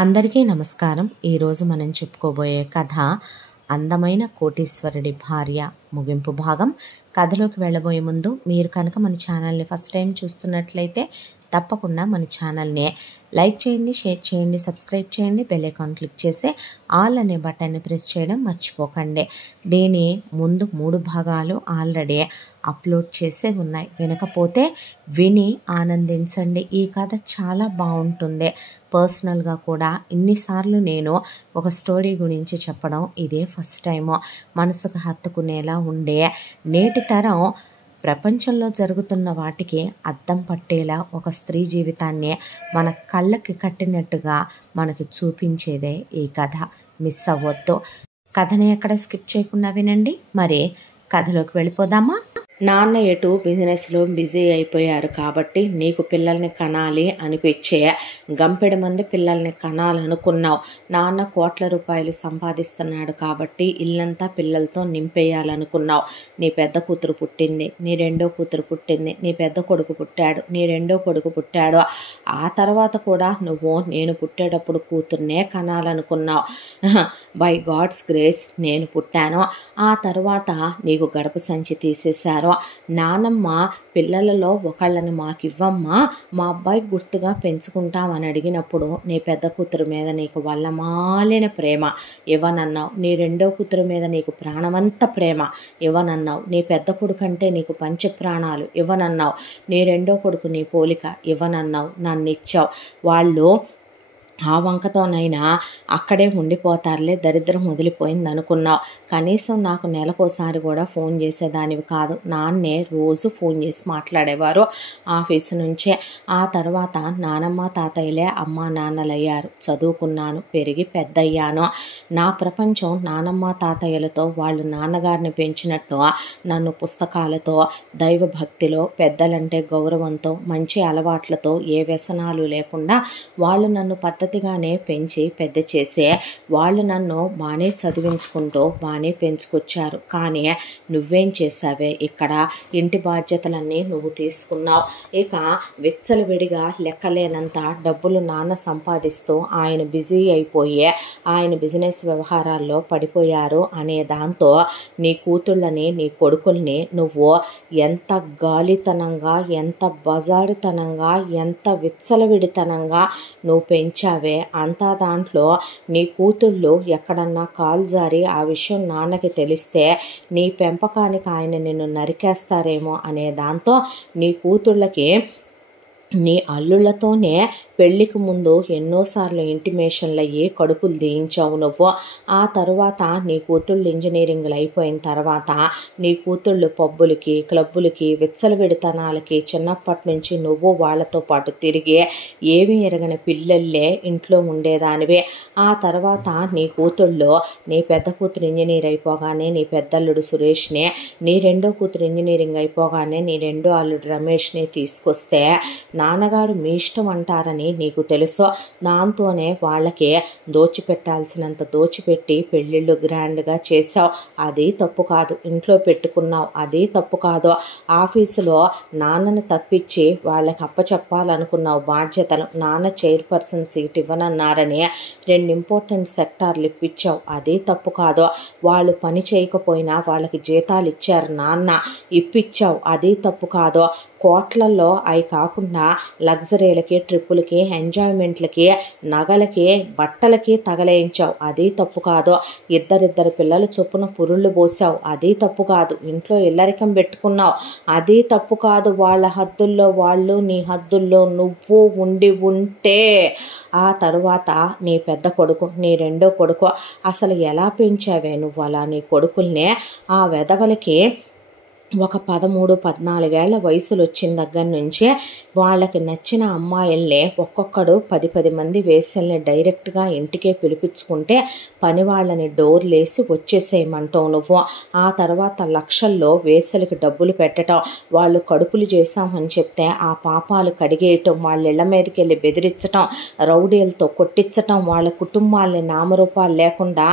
అందరికీ నమస్కారం. ఈరోజు మనం చెప్పుకోబోయే కథ అందమైన కోటీశ్వరుడి భార్య ముగింపు భాగం. కథలోకి వెళ్ళబోయే ముందు మీరు కనుక మన ఛానల్ని ఫస్ట్ టైం చూస్తున్నట్లయితే తప్పకుండా మన ఛానల్ని లైక్ చేయండి, షేర్ చేయండి, సబ్స్క్రైబ్ చేయండి, బెల్ ఐకాన్ క్లిక్ చేసి ఆల్ అనే బటన్ని ప్రెస్ చేయడం మర్చిపోకండి. దీని ముందు 3 భాగాలు ఆల్రెడీ అప్లోడ్ చేసే ఉన్నాయి. వినకపోతే విని ఆనందించండి. ఈ కథ చాలా బాగుంటుంది. పర్సనల్గా కూడా ఇన్నిసార్లు నేను ఒక స్టోరీ గురించి చెప్పడం ఇదే ఫస్ట్ టైము. మనసుకు హత్తుకునేలా ఉండే నేటి తరం ప్రపంచంలో జరుగుతున్న వాటికి అద్దం పట్టేలా ఒక స్త్రీ జీవితాన్ని మన కళ్ళకి కట్టినట్టుగా మనకి చూపించేదే ఈ కథ. మిస్ అవ్వద్దు. కథని ఎక్కడ స్కిప్ చేయకుండా వినండి. మరి కథలోకి వెళ్ళిపోదామా? నాన్న ఎటు బిజినెస్లో బిజీ అయిపోయారు కాబట్టి నీకు పిల్లల్ని కనాలి అనిపించే గంపెడు మంది పిల్లల్ని కనాలనుకున్నావు. నాన్న కోట్ల రూపాయలు సంపాదిస్తున్నాడు కాబట్టి ఇల్లంతా పిల్లలతో నింపేయాలనుకున్నావు. నీ పెద్ద కూతురు పుట్టింది, నీ రెండో కూతురు పుట్టింది, నీ పెద్ద కొడుకు పుట్టాడు, నీ రెండో కొడుకు పుట్టాడు. ఆ తర్వాత కూడా నువ్వు నేను పుట్టేటప్పుడు కూతుర్నే కనాలనుకున్నావు. బై గాడ్స్ గ్రేస్ నేను పుట్టాను. ఆ తర్వాత నీకు గడప సంచి తీసేశారు. నానమ్మ పిల్లలలో ఒకళ్ళని మాకివ్వమ్మా, మా అబ్బాయి గుర్తుగా పెంచుకుంటామని అడిగినప్పుడు నీ పెద్ద కూతురు మీద నీకు వల్లమాలిన ప్రేమ ఇవ్వనన్నావు. నీ రెండో కూతురు మీద నీకు ప్రాణవంత ప్రేమ ఇవ్వనన్నావు. నీ పెద్ద కొడుకు అంటే నీకు పంచ ప్రాణాలు ఇవ్వనన్నావు. నీ రెండో కొడుకు నీ పోలిక ఇవ్వనన్నావు. నన్ను ఇచ్చావు. వాళ్ళు ఆ వంకతోనైనా అక్కడే ఉండిపోతారులే, దరిద్రం వదిలిపోయింది అనుకున్నావు. కనీసం నాకు నెలకోసారి కూడా ఫోన్ చేసేదానివి కాదు. నాన్నే రోజు ఫోన్ చేసి మాట్లాడేవారు ఆఫీసు నుంచే. ఆ తర్వాత నానమ్మ తాతయ్యలే అమ్మ నాన్నలయ్యారు. చదువుకున్నాను, పెరిగి పెద్దయ్యాను. నా ప్రపంచం నానమ్మ తాతయ్యలతో వాళ్ళు నాన్నగారిని పెంచినట్టు నన్ను పుస్తకాలతో, దైవభక్తిలో, పెద్దలంటే గౌరవంతో, మంచి అలవాట్లతో, ఏ వ్యసనాలు లేకుండా వాళ్ళు నన్ను పద్ధతిగానే పెంచి పెద్ద చేసే వాళ్ళు నన్ను బాగానే చదివించుకుంటూ బాగానే పెంచుకొచ్చారు. కానీ నువ్వేం చేసావే? ఇక్కడ ఇంటి బాధ్యతలన్నీ నువ్వు తీసుకున్నావు. ఇక విచ్చలవిడిగా లెక్కలేనంత డబ్బులు నాన్న సంపాదిస్తూ ఆయన బిజీ అయిపోయి ఆయన బిజినెస్ వ్యవహారాల్లో పడిపోయారు అనే దాంతో నీ కూతుళ్ళని, నీ కొడుకుల్ని నువ్వు ఎంత గాలితనంగా, ఎంత బజారుతనంగా, ఎంత విచ్చలవిడితనంగా నువ్వు పెంచావే. అంతా దాంట్లో నీ కూతుళ్ళు ఎక్కడన్నా కాలు జారి ఆ విషయం నాన్నకి తెలిస్తే నీ పెంపకానికి ఆయన నిన్ను నరికేస్తారేమో అనే దాంతో నీ కూతుళ్ళకి నీ అల్లుళ్ళతోనే పెళ్ళికి ముందు ఎన్నోసార్లు ఇంటిమేషన్లు అయ్యి కడుపులు తీయించావు నువ్వు. ఆ తర్వాత నీ కూతుళ్ళు ఇంజనీరింగ్లు అయిపోయిన తర్వాత నీ కూతుళ్ళు పబ్బులకి, క్లబ్బులకి, విచ్చలవిడితనాలకి చిన్నప్పటి నుంచి నువ్వు వాళ్ళతో పాటు తిరిగి ఏమీ ఎరగని పిల్లల్లే ఇంట్లో ఉండేదానివే. ఆ తర్వాత నీ కూతుళ్ళు, నీ పెద్ద కూతురు ఇంజనీర్ అయిపోగానే నీ పెద్దల్లుడు సురేష్ని, నీ రెండో కూతురు ఇంజనీరింగ్ అయిపోగానే నీ రెండో అల్లుడు రమేష్ని తీసుకొస్తే నాన్నగారు మీ ఇష్టం అంటారని నీకు తెలుసు. దాంతోనే వాళ్ళకి దోచిపెట్టాల్సినంత దోచిపెట్టి పెళ్ళిళ్ళు గ్రాండ్గా చేసావు. అది తప్పు కాదు. ఇంట్లో పెట్టుకున్నావు. అది తప్పు కాదు. ఆఫీసులో నాన్నను తప్పించి వాళ్ళకి అప్పచెప్పాలనుకున్నావు బాధ్యతలు. నాన్న చైర్పర్సన్ సీట్ ఇవ్వనన్నారని 2 ఇంపార్టెంట్ సెక్టార్లు ఇప్పించావు. అది తప్పు కాదు. వాళ్ళు పని చేయకపోయినా వాళ్ళకి జీతాలు ఇచ్చారు నాన్న, ఇప్పించావు. అది తప్పు కాదు. కోట్లల్లో అవి కాకుండా లగ్జరీలకి, ట్రిప్పులకి, ఎంజాయ్మెంట్లకి, నగలకి, బట్టలకి తగలేయించావు. అది తప్పు కాదు. ఇద్దరిద్దరు పిల్లలు చొప్పున పురుళ్ళు పోసావు. అది తప్పు కాదు. ఇంట్లో ఇల్లరికం పెట్టుకున్నావు. అది తప్పు కాదు. వాళ్ళ హద్దుల్లో వాళ్ళు, నీ హద్దుల్లో నువ్వు ఉండి ఉంటే ఆ తరువాత నీ పెద్ద కొడుకు, నీ రెండో కొడుకు అసలు ఎలా పెంచావే నువ్వు అలా నీ కొడుకుల్ని? ఆ వెధవలకి ఒక 13-14 ఏళ్ల వయసులు వచ్చిన దగ్గర నుంచే వాళ్ళకి నచ్చిన అమ్మాయిల్ని ఒక్కొక్కడు 10 మంది వేసల్ని డైరెక్ట్గా ఇంటికే పిలిపించుకుంటే పని వాళ్ళని డోర్లేసి వచ్చేసేయమంటావు నువ్వు. ఆ తర్వాత లక్షల్లో వేసలకి డబ్బులు పెట్టడం, వాళ్ళు కడుపులు చేశామని చెప్తే ఆ పాపాలు కడిగేయటం, వాళ్ళ ఇళ్ల మీదకి వెళ్ళి బెదిరించటం, రౌడీలతో కొట్టించటం, వాళ్ళ కుటుంబాలని నామరూపాలు లేకుండా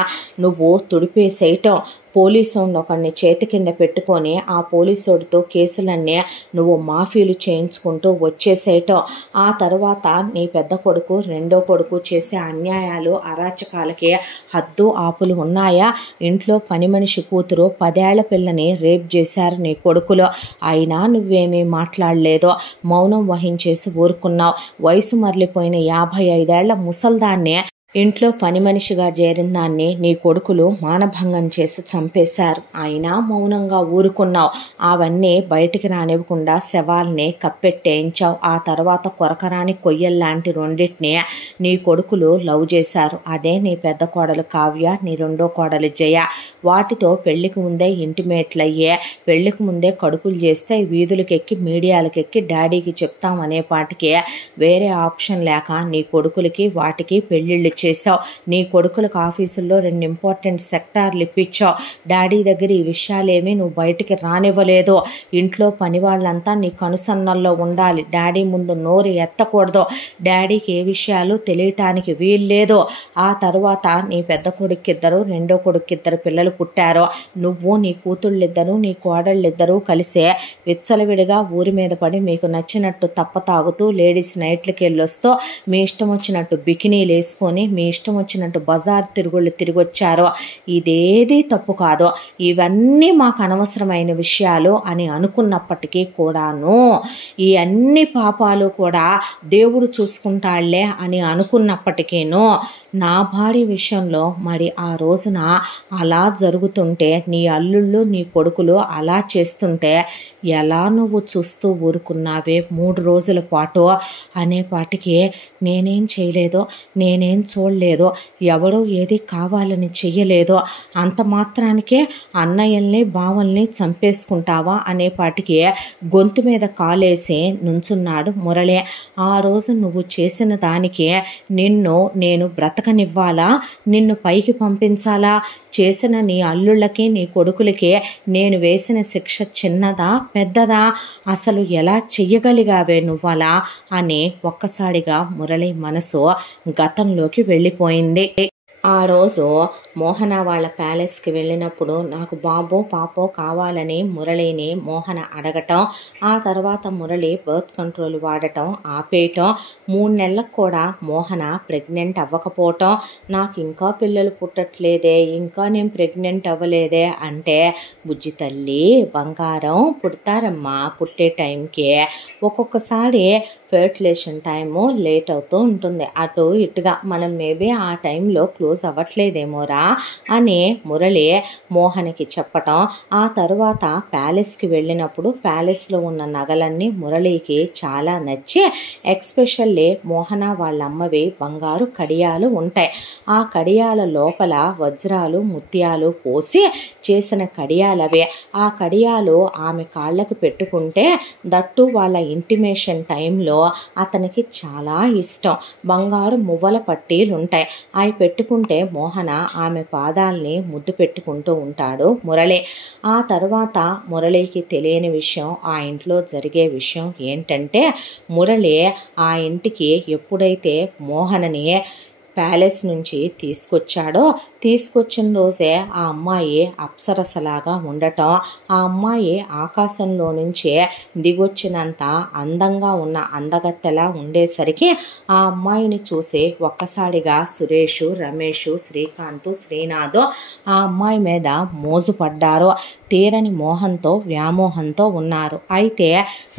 నువ్వు తుడిపేసేయటం, పోలీసోడిని ఒకడిని చేతి కింద పెట్టుకొని ఆ పోలీసోడితో కేసులన్నీ నువ్వు మాఫీలు చేయించుకుంటూ వచ్చేసేయటం. ఆ తర్వాత నీ పెద్ద కొడుకు రెండో కొడుకు చేసే అన్యాయాలు అరాచకాలకి హద్దు ఆపులు ఉన్నాయా? ఇంట్లో పని మనిషి కూతురు 10 ఏళ్ల పిల్లని రేప్ చేశారు నీ కొడుకులు. అయినా నువ్వేమీ మాట్లాడలేదు, మౌనం వహించేసి ఊరుకున్నావు. వయసు మరలిపోయిన 55 ఏళ్ల ముసల్దాన్ని ఇంట్లో పని మనిషిగా చేరిన దాన్ని నీ కొడుకులు మానభంగం చేసి చంపేశారు. అయినా మౌనంగా ఊరుకున్నావు. అవన్నీ బయటికి రానివ్వకుండా శవాల్ని కప్పెట్టేయించావు. ఆ తర్వాత కొరకరాని కొయ్యల్లాంటి రెండింటిని నీ కొడుకులు లవ్ చేశారు. అదే నీ పెద్ద కోడలు కావ్య, నీ రెండో కోడలు జయ. వాటితో పెళ్లికి ముందే ఇంటిమేట్లయ్యే, పెళ్లికి ముందే కడుపులు చేస్తే వీధులకెక్కి మీడియాలకెక్కి డాడీకి చెప్తామనే పాటికి వేరే ఆప్షన్ లేక నీ కొడుకులకి వాటికి పెళ్లిళ్ళు చేసావు. నీ కొడుకులకు ఆఫీసుల్లో 2 ఇంపార్టెంట్ సెక్టార్లు ఇప్పించావు. డాడీ దగ్గర ఈ విషయాలేమీ నువ్వు బయటికి రానివ్వలేదు. ఇంట్లో పని వాళ్ళంతా నీ కనుసన్నల్లో ఉండాలి, డాడీ ముందు నోరు ఎత్తకూడదు, డాడీకి ఏ విషయాలు తెలియటానికి వీల్లేదు. ఆ తర్వాత నీ పెద్ద కొడుక్కిద్దరు రెండో కొడుక్కిద్దరు పిల్లలు పుట్టారు. నువ్వు నీ కూతుళ్ళిద్దరూ నీ కోడళ్ళిద్దరూ కలిసే విచ్చలవిడిగా ఊరి మీద పడి మీకు నచ్చినట్టు తప్ప తాగుతూ లేడీస్ నైట్లకి వెళ్ళొస్తూ మీ ఇష్టం వచ్చినట్టు బికినీలు వేసుకొని మీ ఇష్టం వచ్చినట్టు బజార్ తిరుగుళ్ళు తిరిగొచ్చారో. ఇదేది తప్పు కాదు, ఇవన్నీ మాకు అనవసరమైన విషయాలు అని అనుకున్నప్పటికీ కూడాను, ఈ అన్ని పాపాలు కూడా దేవుడు చూసుకుంటాళ్లే అని అనుకున్నప్పటికీను నా భార్య విషయంలో మరి ఆ రోజున అలా జరుగుతుంటే, నీ అల్లుళ్ళు నీ కొడుకులు అలా చేస్తుంటే ఎలా నువ్వు చూస్తూ ఊరుకున్నావే 3 రోజుల పాటు అనేపాటికి నేనేం చేయలేదో, నేనేం చూడలేదో, ఎవడో ఏది కావాలని చెయ్యలేదో, అంత మాత్రానికే అన్నయ్యల్ని బావల్ని చంపేసుకుంటావా అనేపాటికి గొంతు మీద కాలేసి నుంచున్నాడు మురళి. ఆ రోజు నువ్వు చేసిన దానికి నిన్ను నేను బ్రతకనివ్వాలా, నిన్ను పైకి పంపించాలా? చేసిన నీ అల్లుళ్ళకి నీ కొడుకులకి నేను వేసిన శిక్ష చిన్నదా పెద్దదా? అసలు ఎలా చెయ్యగలిగావే నువ్వలా అని ఒక్కసారిగా మురళి మనసు గతంలోకి వెళ్ళిపోయింది. ఆ రోజు మోహన వాళ్ళ ప్యాలెస్కి వెళ్ళినప్పుడు నాకు బాబో పాపో కావాలని మురళిని మోహన అడగటం, ఆ తర్వాత మురళి బర్త్ కంట్రోల్ వాడటం ఆపేయటం, 3 నెలలకు కూడా మోహన ప్రెగ్నెంట్ అవ్వకపోవటం, నాకు ఇంకా పిల్లలు పుట్టట్లేదే, ఇంకా నేను ప్రెగ్నెంట్ అవ్వలేదే అంటే, బుజ్జి తల్లి బంగారం పుడతారమ్మా, పుట్టే టైంకి ఒక్కొక్కసారి ఫెర్టిలేషన్ టైము లేట్ అవుతూ ఉంటుంది, అటు ఇటుగా మనం మేబీ ఆ టైంలో క్లోజ్ అవ్వట్లేదేమోరా అని మురళి మోహన్కి చెప్పటం. ఆ తర్వాత ప్యాలెస్కి వెళ్ళినప్పుడు ప్యాలెస్లో ఉన్న నగలన్నీ మురళికి చాలా నచ్చి, ఎక్స్పెషల్లీ మోహన వాళ్ళ అమ్మవి బంగారు కడియాలు ఉంటాయి. ఆ కడియాల లోపల వజ్రాలు ముత్యాలు పోసి చేసిన కడియాలవే. ఆ కడియాలు ఆమె కాళ్ళకి పెట్టుకుంటే దట్టు వాళ్ళ ఇంటిమేషన్ టైంలో అతనికి చాలా ఇష్టం. బంగారు మువ్వల పట్టీలు ఉంటాయి, అవి పెట్టుకుంటే మోహన ఆమె పాదాల్ని ముద్దు పెట్టుకుంటూ ఉంటాడు మురళి. ఆ తర్వాత మురళికి తెలియని విషయం, ఆ ఇంట్లో జరిగే విషయం ఏంటంటే, మురళి ఆ ఇంటికి ఎప్పుడైతే మోహనని ప్యాలెస్ నుంచి తీసుకొచ్చిన రోజే ఆ అమ్మాయి అప్సరసలాగా ఉండటం, ఆ అమ్మాయి ఆకాశంలో నుంచే దిగొచ్చినంత అందంగా ఉన్న అందగత్తెలా ఉండేసరికి ఆ అమ్మాయిని చూసి ఒక్కసారిగా సురేషు, రమేషు, శ్రీకాంత్, శ్రీనాథ్ ఆ అమ్మాయి మీద మోజు పడ్డారు. తీరని మోహంతో వ్యామోహంతో ఉన్నారు. అయితే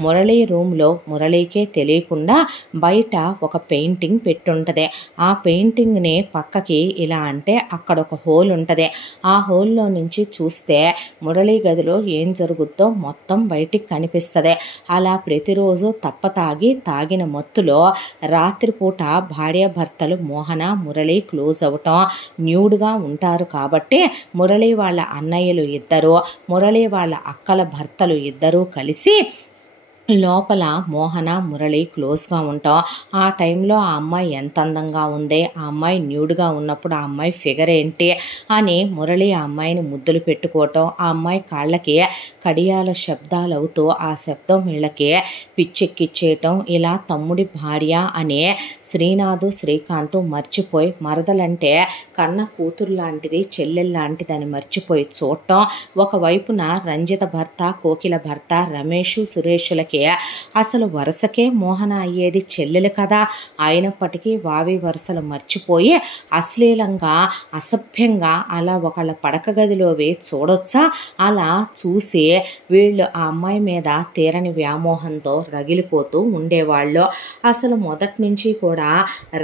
మురళి రూమ్లో మురళికే తెలియకుండా బయట ఒక పెయింటింగ్ పెట్టుంటది. ఆ పెయింటింగ్ని పక్కకి ఇలా అంటే అక్కడ ఒక హోల్ ఉంటుంది. ఆ హోల్లో నుంచి చూస్తే మురళి గదిలో ఏం జరుగుద్దో మొత్తం బయటికి కనిపిస్తుంది. అలా ప్రతిరోజు తాగిన మత్తులో రాత్రిపూట భార్యాభర్తలు మోహన మురళి క్లోజ్ అవటం, న్యూడ్గా ఉంటారు కాబట్టి మురళి వాళ్ళ అన్నయ్యలు ఇద్దరు, మురళి వాళ్ళ అక్కల భర్తలు ఇద్దరూ కలిసి లోపల మోహన మురళి క్లోజ్గా ఉంటాం. ఆ టైంలో ఆ అమ్మాయి ఎంత అందంగా ఉంది, ఆ అమ్మాయి న్యూడ్గా ఉన్నప్పుడు ఆ అమ్మాయి ఫిగర్ ఏంటి అని మురళి ఆ అమ్మాయిని ముద్దులు పెట్టుకోవటం, ఆ అమ్మాయి కాళ్ళకి కడియాల శబ్దాలు అవుతూ ఆ శబ్దం వీళ్ళకి పిచ్చెక్కిచ్చేయటం. ఇలా తమ్ముడి భార్య అనే శ్రీనాథు శ్రీకాంత్ మర్చిపోయి మరదలంటే కన్న కూతురు లాంటిది, చెల్లెల్లాంటిదని మర్చిపోయి చూడటం. ఒకవైపున రంజిత భర్త, కోకిల భర్త రమేష్ సురేష్లకి అసలు వరుసకే మోహన అయ్యేది చెల్లెలు కదా, అయినప్పటికీ వావి వరుసలు మర్చిపోయి అశ్లీలంగా అసభ్యంగా అలా ఒకళ్ళ పడక గదిలోవి చూడొచ్చా, అలా చూసి వీళ్ళు ఆ అమ్మాయి మీద తీరని వ్యామోహంతో రగిలిపోతూ ఉండేవాళ్ళు. అసలు మొదటి నుంచి కూడా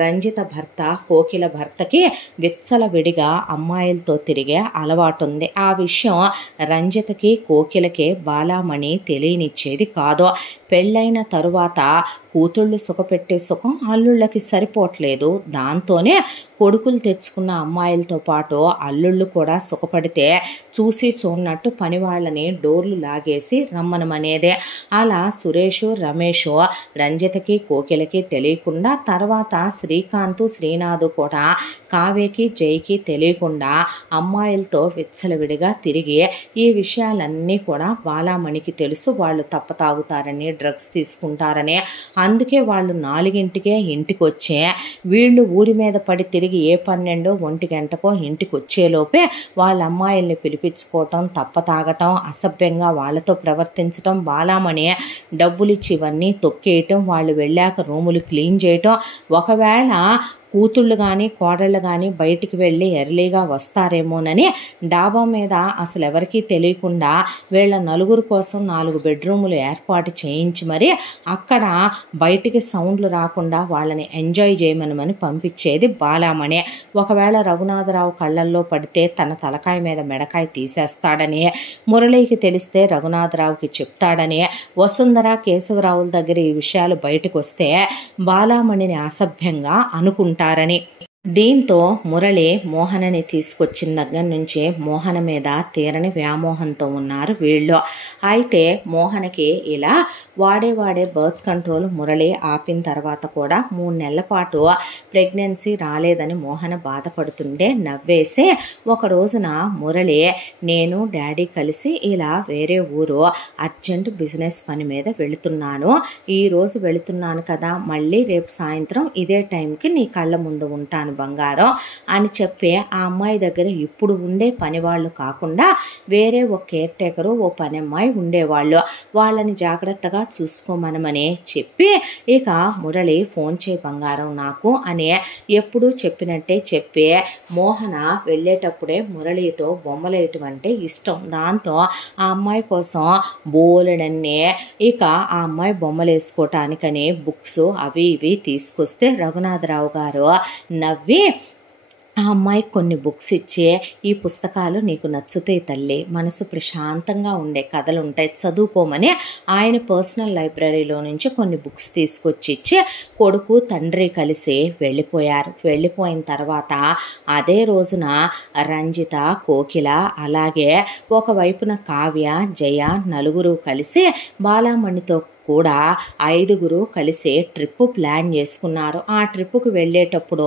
రంజిత భర్త కోకిల భర్తకి విచ్చలవిడిగా అమ్మాయిలతో తిరిగే అలవాటు ఉంది. ఆ విషయం రంజితకి కోకిలకి బాలామణి తెలియనిచ్చేది కాదు. పెళ్ళైన తరువాత కూతుళ్ళు సుఖపెట్టే సుఖం అల్లుళ్ళకి సరిపోవట్లేదు. దాంతోనే కొడుకులు తెచ్చుకున్న అమ్మాయిలతో పాటు అల్లుళ్ళు కూడా సుఖపడితే చూసి చూడనట్టు పని వాళ్ళని డోర్లు లాగేసి రమ్మనమనేదే. అలా సురేష్ రమేష్ రంజితకి కోకిలకి తెలియకుండా, తర్వాత శ్రీకాంత్ శ్రీనాథు కూడా కావ్యకి జైకి తెలియకుండా అమ్మాయిలతో విచ్చలవిడిగా తిరిగి ఈ విషయాలన్నీ కూడా బాలామణికి తెలుసు. వాళ్ళు తప్పతాగుతారని, డ్రగ్స్ తీసుకుంటారని, అందుకే వాళ్ళు 4ంటికే ఇంటికి వచ్చే వీళ్ళు ఊరి మీద పడి తిరిగి ఏ 12, 1 గంటకో ఇంటికి వచ్చేలోపే వాళ్ళ అమ్మాయిల్ని పిలిపించుకోవటం, తప్పతాగటం, అసభ్యంగా వాళ్ళతో ప్రవర్తించటం, బాలామణి డబ్బులిచ్చి ఇవన్నీ తొక్కేయటం, వాళ్ళు వెళ్ళాక రూములు క్లీన్ చేయటం. ఒకవేళ కూతుళ్ళు కానీ కోడళ్ళు కానీ బయటికి వెళ్ళి ఎర్లీగా వస్తారేమోనని డాబా మీద అసలు ఎవరికీ తెలియకుండా వీళ్ళ నలుగురు కోసం 4 బెడ్రూములు ఏర్పాటు చేయించి మరి అక్కడ బయటికి సౌండ్లు రాకుండా వాళ్ళని ఎంజాయ్ చేయమని పంపించేది బాలామణి. ఒకవేళ రఘునాథరావు కళ్ళల్లో పడితే తన తలకాయ మీద మెడకాయ తీసేస్తాడని, మురళికి తెలిస్తే రఘునాథరావుకి చెప్తాడని, వసుంధర కేశవరావుల దగ్గర ఈ విషయాలు బయటకు వస్తే బాలామణిని అసభ్యంగా అనుకుంటారని. దీంతో మురళి మోహనని తీసుకొచ్చిన దగ్గర నుంచి మోహన మీద తీరని వ్యామోహంతో ఉన్నారు వీళ్ళు. అయితే మోహనకి ఇలా వాడే బర్త్ కంట్రోల్ మురళి ఆపిన తర్వాత కూడా 3 నెలల పాటు ప్రెగ్నెన్సీ రాలేదని మోహన బాధపడుతుండే నవ్వేసి ఒక రోజున మురళి నేను డాడీ కలిసి ఇలా వేరే ఊరు అర్జెంట్ బిజినెస్ పని మీద వెళుతున్నాను, ఈరోజు వెళుతున్నాను కదా, మళ్ళీ రేపు సాయంత్రం ఇదే టైంకి నీ కళ్ళ ముందు ఉంటాను బంగారం అని చెప్పి ఆ అమ్మాయి దగ్గర ఇప్పుడు ఉండే పని వాళ్ళు కాకుండా వేరే ఒక కేర్ టేకరు, ఓ పని అమ్మాయి ఉండేవాళ్ళు, వాళ్ళని జాగ్రత్తగా చూసుకోమనమని చెప్పి ఇక మురళి ఫోన్ చేయి బంగారం నాకు అని ఎప్పుడూ చెప్పినట్టే చెప్పి మోహన వెళ్ళేటప్పుడే మురళితో బొమ్మలేయటం అంటే ఇష్టం. దాంతో ఆ అమ్మాయి కోసం బోలెడన్ని ఇక ఆ అమ్మాయి బొమ్మలు వేసుకోవటానికని బుక్స్ అవి ఇవి తీసుకొస్తే రఘునాథరావు గారు నవ్వి ఆ అమ్మాయికి కొన్ని బుక్స్ ఇచ్చి ఈ పుస్తకాలు నీకు నచ్చుతాయి తల్లి, మనసు ప్రశాంతంగా ఉండే కథలు ఉంటాయి, చదువుకోమని ఆయన పర్సనల్ లైబ్రరీలో నుంచి కొన్ని బుక్స్ తీసుకొచ్చి ఇచ్చి కొడుకు తండ్రి కలిసి వెళ్ళిపోయారు. వెళ్ళిపోయిన తర్వాత అదే రోజున రంజిత కోకిల అలాగే ఒకవైపున కావ్య జయ నలుగురు కలిసి బాలామణితో కూడా 5గురు కలిసి ట్రిప్పు ప్లాన్ చేసుకున్నారు. ఆ ట్రిప్పుకు వెళ్ళేటప్పుడు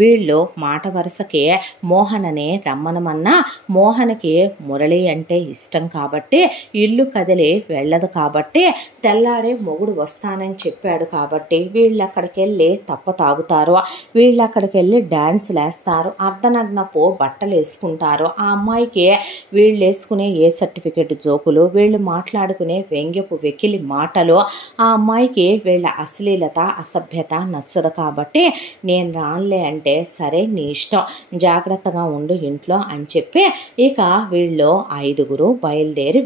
వీళ్ళు మాట వరుసకి మోహనని రమ్మనమన్నా మోహనకి మురళి అంటే ఇష్టం కాబట్టి ఇల్లు కదిలి వెళ్ళదు కాబట్టి తెల్లాడే మొగుడు వస్తానని చెప్పాడు కాబట్టి వీళ్ళు అక్కడికి వెళ్ళి తప్ప తాగుతారు, వీళ్ళు అక్కడికి వెళ్ళి డ్యాన్స్లు వేస్తారు, అర్ధనగ్నపు బట్టలు వేసుకుంటారు. ఆ అమ్మాయికి వీళ్ళు వేసుకునే ఏ సర్టిఫికెట్ జోకులు, వీళ్ళు మాట్లాడుకునే వ్యంగ్యపు వెకిలి మాటలు, ఆ అమ్మాయికి వీళ్ళ అశ్లీలత అసభ్యత నచ్చదు కాబట్టి నేను రానులే అంటే సరే నీ ఇష్టం, జాగ్రత్తగా ఉండు ఇంట్లో అని చెప్పి ఇక వీళ్ళు 5గురు బయలుదేరి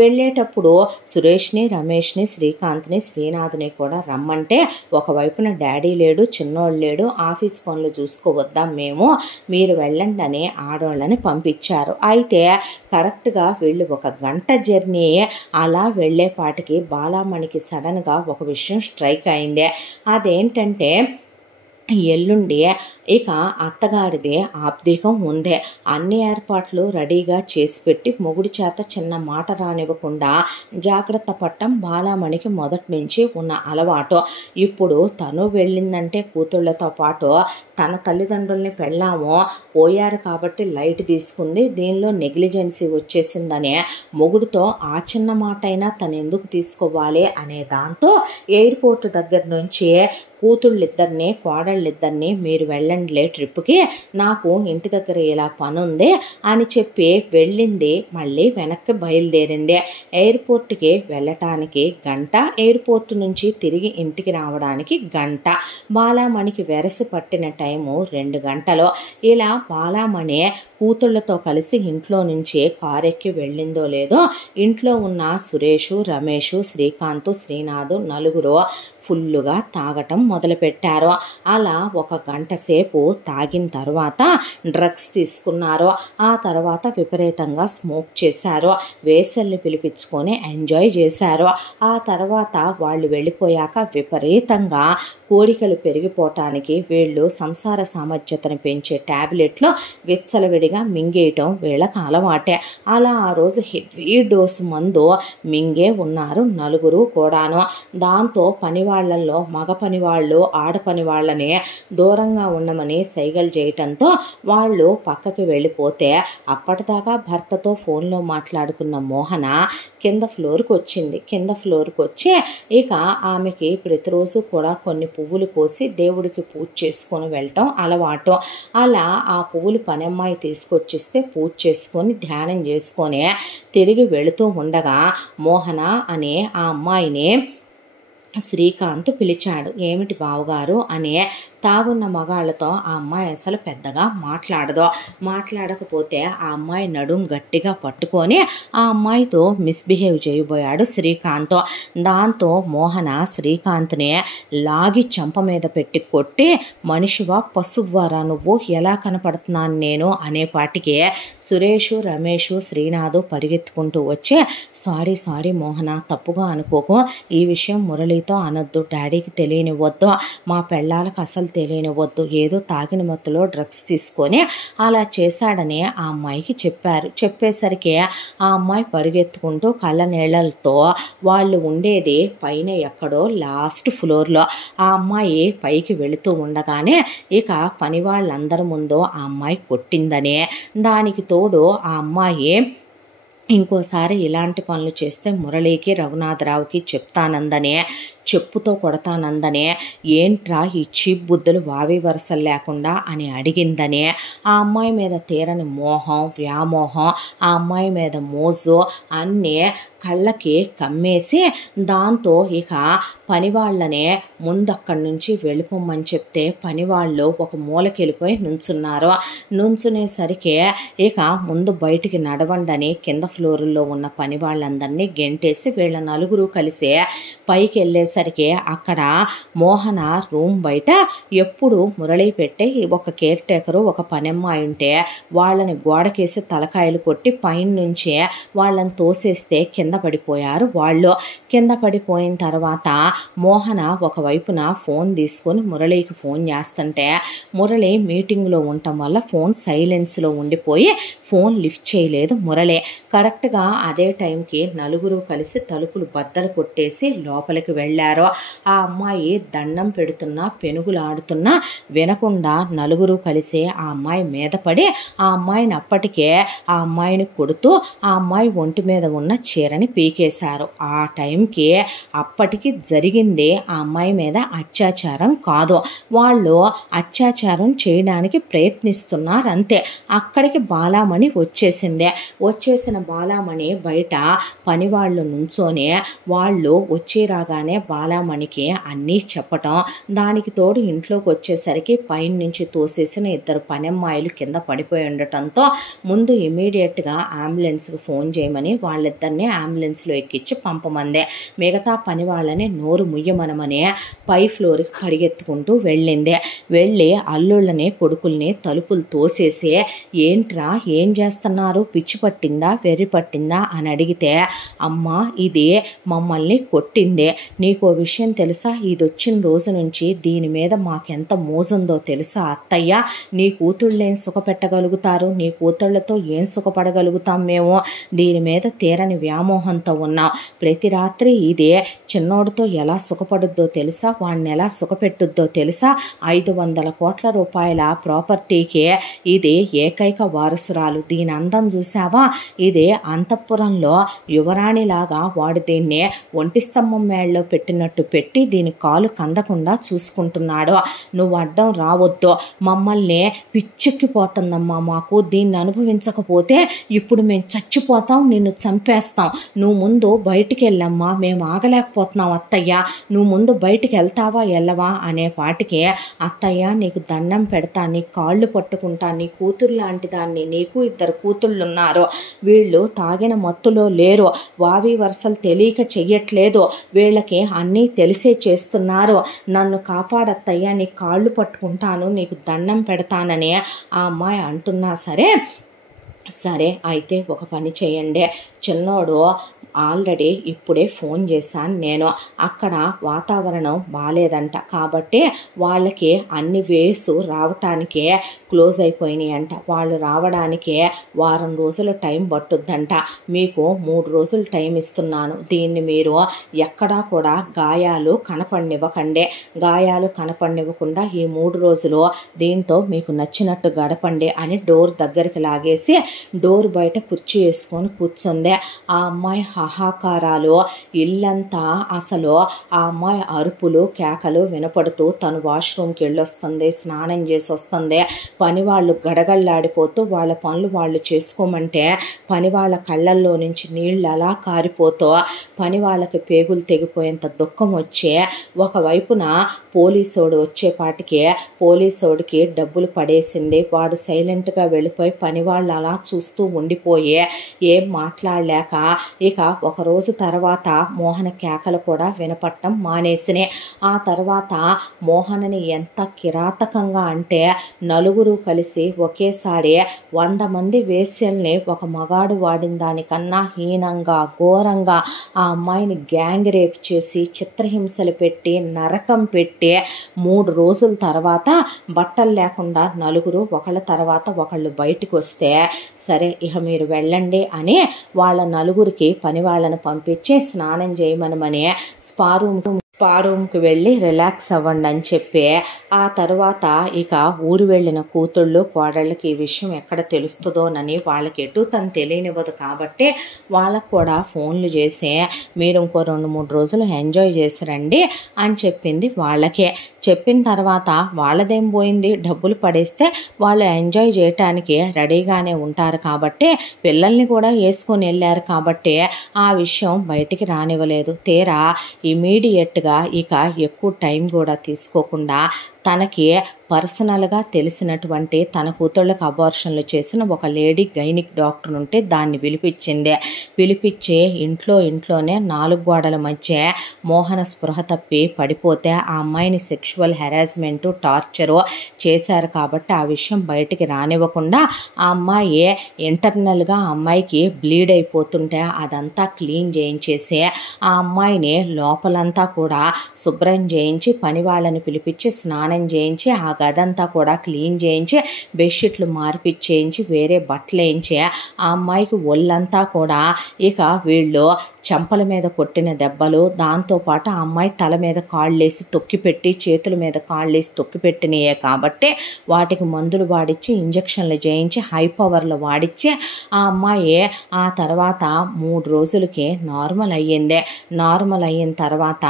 వెళ్ళేటప్పుడు సురేష్ని రమేష్ని శ్రీకాంత్ని శ్రీనాథ్ని కూడా రమ్మంటే ఒకవైపున డాడీ లేడు, చిన్నోళ్ళు లేడు, ఆఫీస్ పనులు చూసుకోవద్దాం మేము, మీరు వెళ్ళండి అని ఆడవాళ్ళని పంపించారు. అయితే కరెక్ట్గా వీళ్ళు 1 గంట జర్నీ అలా వెళ్ళేపాటికి బాలామణికి సడన్గా ఒక విషయం స్ట్రైక్ అయింది. అదేంటంటే ఎల్లుండి ఇక అత్తగారిదే ఆబ్దికం ఉంది. అన్ని ఏర్పాట్లు రెడీగా చేసి పెట్టి మొగుడి చేత చిన్న మాట రానివ్వకుండా జాగ్రత్త పట్టం బాలామణికి మొదటి నుంచి ఉన్న అలవాటు. ఇప్పుడు తను వెళ్ళిందంటే కూతుళ్ళతో పాటు తన తల్లిదండ్రుల్ని పెళ్ళాము పోయారు కాబట్టి లైట్ తీసుకుంది, దీనిలో నెగ్లిజెన్సీ వచ్చేసిందనే మొగుడితో ఆ చిన్న మాట అయినా తను ఎందుకు తీసుకోవాలి అనే దాంతో ఎయిర్పోర్ట్ దగ్గర నుంచి కూతుళ్ళిద్దరిని కోడళ్ళిద్దరిని మీరు వెళ్ళండిలే ట్రిప్కి, నాకు ఇంటి దగ్గర ఇలా పని ఉంది అని చెప్పి వెళ్ళింది. మళ్ళీ వెనక్కి బయలుదేరింది. ఎయిర్పోర్ట్కి వెళ్ళటానికి గంట, ఎయిర్పోర్ట్ నుంచి తిరిగి ఇంటికి రావడానికి గంట. బాలామణికి వెరసి పట్టిన టైము 2 గంటలు. ఇలా బాలామణి కూతుళ్ళతో కలిసి ఇంట్లో నుంచి కారెక్కి వెళ్ళిందో లేదో ఇంట్లో ఉన్న సురేషు, రమేషు, శ్రీకాంత్, శ్రీనాథ్ నలుగురు ఫుల్లుగా తాగటం మొదలుపెట్టారు. అలా 1 గంట సేపు తాగిన తర్వాత డ్రగ్స్ తీసుకున్నారు. ఆ తర్వాత విపరీతంగా స్మోక్ చేశారు. వేసల్ని పిలిపించుకొని ఎంజాయ్ చేశారు. ఆ తర్వాత వాళ్ళు వెళ్ళిపోయాక విపరీతంగా కోరికలు పెరిగిపోవటానికి వీళ్ళు సంసార సామర్థ్యతను పెంచే ట్యాబ్లెట్లు విచ్చలవిడిగా మింగేయటం వీళ్ళకి అలవాటే. అలా ఆ రోజు హెవీ డోసు మందు మింగే ఉన్నారు నలుగురు కూడాను. దాంతో పనివాళ్లలో మగ పనివాళ్ళు ఆడ పనివాళ్ళని దూరంగా ఉండమని సైగలు చేయటంతో వాళ్ళు పక్కకి వెళ్ళిపోతే అప్పటిదాకా భర్తతో ఫోన్లో మాట్లాడుకున్న మోహన కింద ఫ్లోర్కి వచ్చింది. కింద ఫ్లోర్కి వచ్చి ఇక ఆమెకి ప్రతిరోజు కూడా కొన్ని పువ్వులు కోసి దేవుడికి పూజ చేసుకొని వెళ్ళటం అలవాటు. అలా ఆ పువ్వులు పనమ్మాయి తీసుకొచ్చిస్తే పూజ చేసుకొని ధ్యానం చేసుకొని తిరిగి వెళుతూ ఉండగా మోహన అనే ఆ అమ్మాయిని శ్రీకాంత్ పిలిచాడు. ఏమిటి బావగారు అని. తాగున్న మగాళ్ళతో ఆ అమ్మాయి అసలు పెద్దగా మాట్లాడదు. మాట్లాడకపోతే ఆ అమ్మాయి నడుం గట్టిగా పట్టుకొని ఆ అమ్మాయితో మిస్బిహేవ్ చేయబోయాడు శ్రీకాంత్. దాంతో మోహన శ్రీకాంత్ని లాగి చెంప మీద పెట్టి కొట్టి, మనిషివా పశువ్వారా నువ్వు, ఎలా కనపడుతున్నాను నేను అనేపాటికి సురేషు, రమేషు, శ్రీనాథ్ పరిగెత్తుకుంటూ వచ్చి సారీ మోహన, తప్పుగా అనుకోకు, ఈ విషయం మురళితో అనొద్దు, డాడీకి తెలియనివ్వద్దు, మా పెళ్ళాలకు అసలు తెలియనివ్వద్దు, ఏదో తాగిన మత్తులో డ్రగ్స్ తీసుకొని అలా చేశాడని ఆ అమ్మాయికి చెప్పారు. చెప్పేసరికి ఆ అమ్మాయి పరిగెత్తుకుంటూ కళ్ళ నీళ్ళతో, వాళ్ళు ఉండేది పైన ఎక్కడో లాస్ట్ ఫ్లోర్లో, ఆ అమ్మాయి పైకి వెళుతూ ఉండగానే ఇక పని వాళ్ళందరి ముందు ఆ అమ్మాయి కొట్టిందనే, దానికి తోడు ఆ అమ్మాయి ఇంకోసారి ఇలాంటి పనులు చేస్తే మురళికి రఘునాథరావుకి చెప్తానందనే, చెప్పుతో కొడతానందనే, ఏంట్రా ఈ చీప్ బుద్ధులు వావి వరసలు లేకుండా అని అడిగిందనే. ఆ అమ్మాయి మీద తీరని మోహం, వ్యామోహం, ఆ అమ్మాయి మీద మోజు అన్నీ కళ్ళకి కమ్మేసి దాంతో ఇక పనివాళ్ళనే ముందు అక్కడి నుంచి వెళ్ళిపోమని చెప్తే పనివాళ్ళు ఒక మూలకి వెళ్ళిపోయి నుంచున్నారు. నుంచునేసరికి ఇక ముందు బయటికి నడవండని కింద ఫ్లోర్లో ఉన్న పని వాళ్ళందరినీ గెంటేసి వీళ్ళ నలుగురు కలిసి పైకి వెళ్ళేసరికి అక్కడ మోహన రూమ్ బయట ఎప్పుడు మురళి పెట్టే ఒక కేర్ టేకరు ఒక పనమ్మాయి ఉంటే వాళ్ళని గోడకేసి తలకాయలు కొట్టి పైన నుంచే వాళ్ళని తోసేస్తే కింద పడిపోయారు. వాళ్ళు కింద పడిపోయిన తర్వాత మోహన ఒకవైపున ఫోన్ తీసుకొని మురళికి ఫోన్ చేస్తుంటే మురళి మీటింగ్లో ఉండటం వల్ల ఫోన్ సైలెన్స్లో ఉండిపోయి ఫోన్ లిఫ్ట్ చేయలేదు మురళి. కరెక్ట్గా అదే టైంకి నలుగురు కలిసి తలుపులు బద్దలు కొట్టేసి లోపలికి వెళ్ళారు. ఆ అమ్మాయి దండం పెడుతున్నా పెనుగులాడుతున్నా వినకుండా నలుగురు కలిసి ఆ అమ్మాయి మీద పడి ఆ అమ్మాయిని అప్పటికే ఆ అమ్మాయిని కొడుతూ ఆ అమ్మాయి ఒంటి మీద ఉన్న చీరని పీకేశారు. ఆ టైంకి అప్పటికి జరిగింది ఆ అమ్మాయి మీద అత్యాచారం కాదు, వాళ్ళు అత్యాచారం చేయడానికి ప్రయత్నిస్తున్నారు అంతే. అక్కడికి బాలామణి వచ్చేసింది. వచ్చేసిన బాలామణి బయట పని వాళ్ళు నుంచోనే వాళ్ళు వచ్చి రాగానే బాలామణికి అన్నీ చెప్పటం, దానికి తోడు ఇంట్లోకి వచ్చేసరికి పైన నుంచి తోసేసిన 2 పనమ్మాయిలు కింద పడిపోయి ఉండటంతో ముందు ఇమీడియట్గా అంబులెన్స్కి ఫోన్ చేయమని వాళ్ళిద్దరిని అంబులెన్స్లో ఎక్కించి పంపమందే. మిగతా పని వాళ్ళని నోరు ముయ్యమనమని పై ఫ్లోర్కి పరిగెత్తుకుంటూ వెళ్ళింది. వెళ్ళి అల్లుళ్ళని కొడుకుల్ని తలుపులు తోసేసి ఏంట్రా ఏం చేస్తున్నారు, పిచ్చి పట్టిందా వెర్రి పట్టిందా అని అడిగితే అమ్మ ఇది మమ్మల్ని కొట్టిందే, నీకో విషయం తెలుసా, ఇది వచ్చిన రోజు నుంచి దీని మీద మాకెంత మోజుందో తెలుసా అత్తయ్య, నీ కూతుళ్ళు ఏం సుఖపెట్టగలుగుతారు, నీ కూతుళ్లతో ఏం సుఖపడగలుగుతాం మేము, దీని మీద తీరని వ్యామోహంతో ఉన్నాం. ప్రతి రాత్రి ఇదే చిన్నోడితో ఎలా సుఖపడుద్దో తెలుసా, వాడిని ఎలా సుఖపెట్టుద్దో తెలుసా, 500 కోట్ల రూపాయల ప్రాపర్టీకి ఇది ఏకైక వారసురాలు, దీని అందం చూసావా, ఇదే అంతఃపురంలో యువరాణిలాగా వాడు దీన్ని ఒంటి స్తంభం మేళ్ళలో పెట్టినట్టు పెట్టి దీని కాలు కందకుండా చూసుకుంటున్నాడు, నువ్వు అడ్డం రావద్దు, మమ్మల్ని పిచ్చెక్కిపోతుందమ్మా మాకు, దీన్ని అనుభవించకపోతే ఇప్పుడు మేము చచ్చిపోతాం, నిన్ను చంపేస్తాం, నువ్వు ముందు బయటికి వెళ్ళమ్మా, మేము ఆగలేకపోతున్నాం అత్తయ్య, నువ్వు ముందు బయటికి వెళ్తావా వెళ్ళవా అనే పాటికి అత్తయ్య నీకు దండం పెడతా, నీ కాళ్ళు పట్టుకుంటా, నీ కూతురు లాంటి దాన్ని, నీకు 2 కూతుళ్ళు ఉన్నారు, వీళ్ళు తాగిన మత్తులో లేరు, వావి వరుసలు తెలియక చెయ్యట్లేదు, వీళ్ళకి అన్నీ తెలిసే చేస్తున్నారు, నన్ను కాపాడత్తయ్య, నీ కాళ్ళు పట్టుకుంటాను, నీకు దండం పెడతానని ఆ అమ్మాయి అంటున్నా సరే అయితే ఒక పని చేయండి, చిన్నోడు ఆల్రెడీ ఇప్పుడే ఫోన్ చేశాను నేను, అక్కడ వాతావరణం బాగాలేదంట కాబట్టి వాళ్ళకి అన్ని వేసు రావటానికే క్లోజ్ అయిపోయినాయి అంట, వాళ్ళు రావడానికే వారం రోజులు టైం పట్టుద్దంట, మీకు 3 రోజులు టైం ఇస్తున్నాను, దీన్ని మీరు ఎక్కడా కూడా గాయాలు కనపడినివ్వకండి, గాయాలు కనపడినివ్వకుండా ఈ 3 రోజులు దీంతో మీకు నచ్చినట్టు గడపండి అని డోర్ దగ్గరికి లాగేసి డోర్ బయట కుర్చీ వేసుకొని కూర్చుందే. ఆ అమ్మాయి హాహాకారాలు ఇల్లంతా అసలు ఆ అమ్మాయి అరుపులు కేకలు వినపడుతూ తను వాష్రూమ్కి వెళ్ళొస్తుంది, స్నానం చేసి వస్తుంది, పని వాళ్ళు గడగళ్ళాడిపోతూ వాళ్ళ పనులు వాళ్ళు చేసుకోమంటే పని వాళ్ళ కళ్ళల్లో నుంచి నీళ్ళు అలా కారిపోతూ పని వాళ్ళకి పేగులు తెగిపోయేంత దుఃఖం వచ్చే, ఒకవైపున పోలీసోడు వచ్చేపాటికి పోలీసోడికి డబ్బులు పడేసింది, వాడు సైలెంట్గా వెళ్ళిపోయి పని వాళ్ళు అలా చూస్తూ ఉండిపోయే ఏం మాట్లాడలేక ఇక ఒకరోజు తర్వాత మోహన కేకలు కూడా వినపట్టం మానేసినే. ఆ తర్వాత మోహనని ఎంత కిరాతకంగా అంటే నలుగురు కలిసి ఒకేసారి 100 మంది వేశ్యల్ని ఒక మగాడు వాడిన దానికన్నా హీనంగా ఘోరంగా ఆ అమ్మాయిని గ్యాంగ్ రేప్ చేసి చిత్రహింసలు పెట్టి నరకం పెట్టి 3 రోజుల తర్వాత బట్టలు లేకుండా నలుగురు ఒకళ్ళ తర్వాత ఒకళ్ళు బయటికి వస్తే సరే ఇక మీరు వెళ్ళండి అని వాళ్ళ నలుగురికి పని వాళ్ళని పంపించి స్నానం చేయమనమని స్పా రూమ్కి వెళ్ళి రిలాక్స్ అవ్వండి అని చెప్పి ఆ తర్వాత ఇక ఊరు వెళ్ళిన కూతుళ్ళు కోడళ్ళకి ఈ విషయం ఎక్కడ తెలుస్తుందోనని వాళ్ళకి ఎటు తను తెలియనివ్వదు కాబట్టి వాళ్ళకు కూడా ఫోన్లు చేసి మీరు ఇంకో 2-3 రోజులు ఎంజాయ్ చేసి రండి అని చెప్పింది వాళ్ళకే. చెప్పిన తర్వాత వాళ్ళదేం పోయింది, డబ్బులు పడేస్తే వాళ్ళు ఎంజాయ్ చేయటానికి రెడీగానే ఉంటారు కాబట్టి పిల్లల్ని కూడా వేసుకొని వెళ్ళారు కాబట్టి ఆ విషయం బయటికి రానివ్వలేదు. తీరా ఇమీడియట్గా ఇక ఎక్కువ టైం కూడా తీసుకోకుండా తనకి పర్సనల్గా తెలిసినటువంటి తన కూతుళ్ళకి అబార్షన్లు చేసిన ఒక లేడీ గైనిక్ డాక్టర్ ఉంటే దాన్ని పిలిపించి ఇంట్లోనే 4 గోడల మధ్య మోహన స్పృహ తప్పి పడిపోతే ఆ అమ్మాయిని సెక్షువల్ హెరాస్మెంటు టార్చరు చేశారు కాబట్టి ఆ విషయం బయటికి రానివ్వకుండా ఆ అమ్మాయి ఇంటర్నల్గా ఆ అమ్మాయికి బ్లీడ్ అయిపోతుంటే అదంతా క్లీన్ చేయించేసి ఆ అమ్మాయిని లోపలంతా కూడా శుభ్రం చేయించి పని వాళ్ళని పిలిపించి స్నానం చేయించి ఆ గదంతా కూడా క్లీన్ చేయించి బెడ్షీట్లు మార్పిచ్చేయించి వేరే బట్టలు వేయించి ఆ అమ్మాయికి ఒళ్ళంతా కూడా ఇక వీళ్ళు చెంపల మీద కొట్టిన దెబ్బలు, దాంతోపాటు ఆ అమ్మాయి తల మీద కాళ్ళేసి తొక్కిపెట్టి చేతుల మీద కాళ్ళేసి తొక్కిపెట్టినయే కాబట్టి వాటికి మందులు వాడిచ్చి ఇంజక్షన్లు చేయించి హై పవర్లు వాడిచ్చి ఆ అమ్మాయి ఆ తర్వాత 3 రోజులకి నార్మల్ అయ్యింది. నార్మల్ అయిన తర్వాత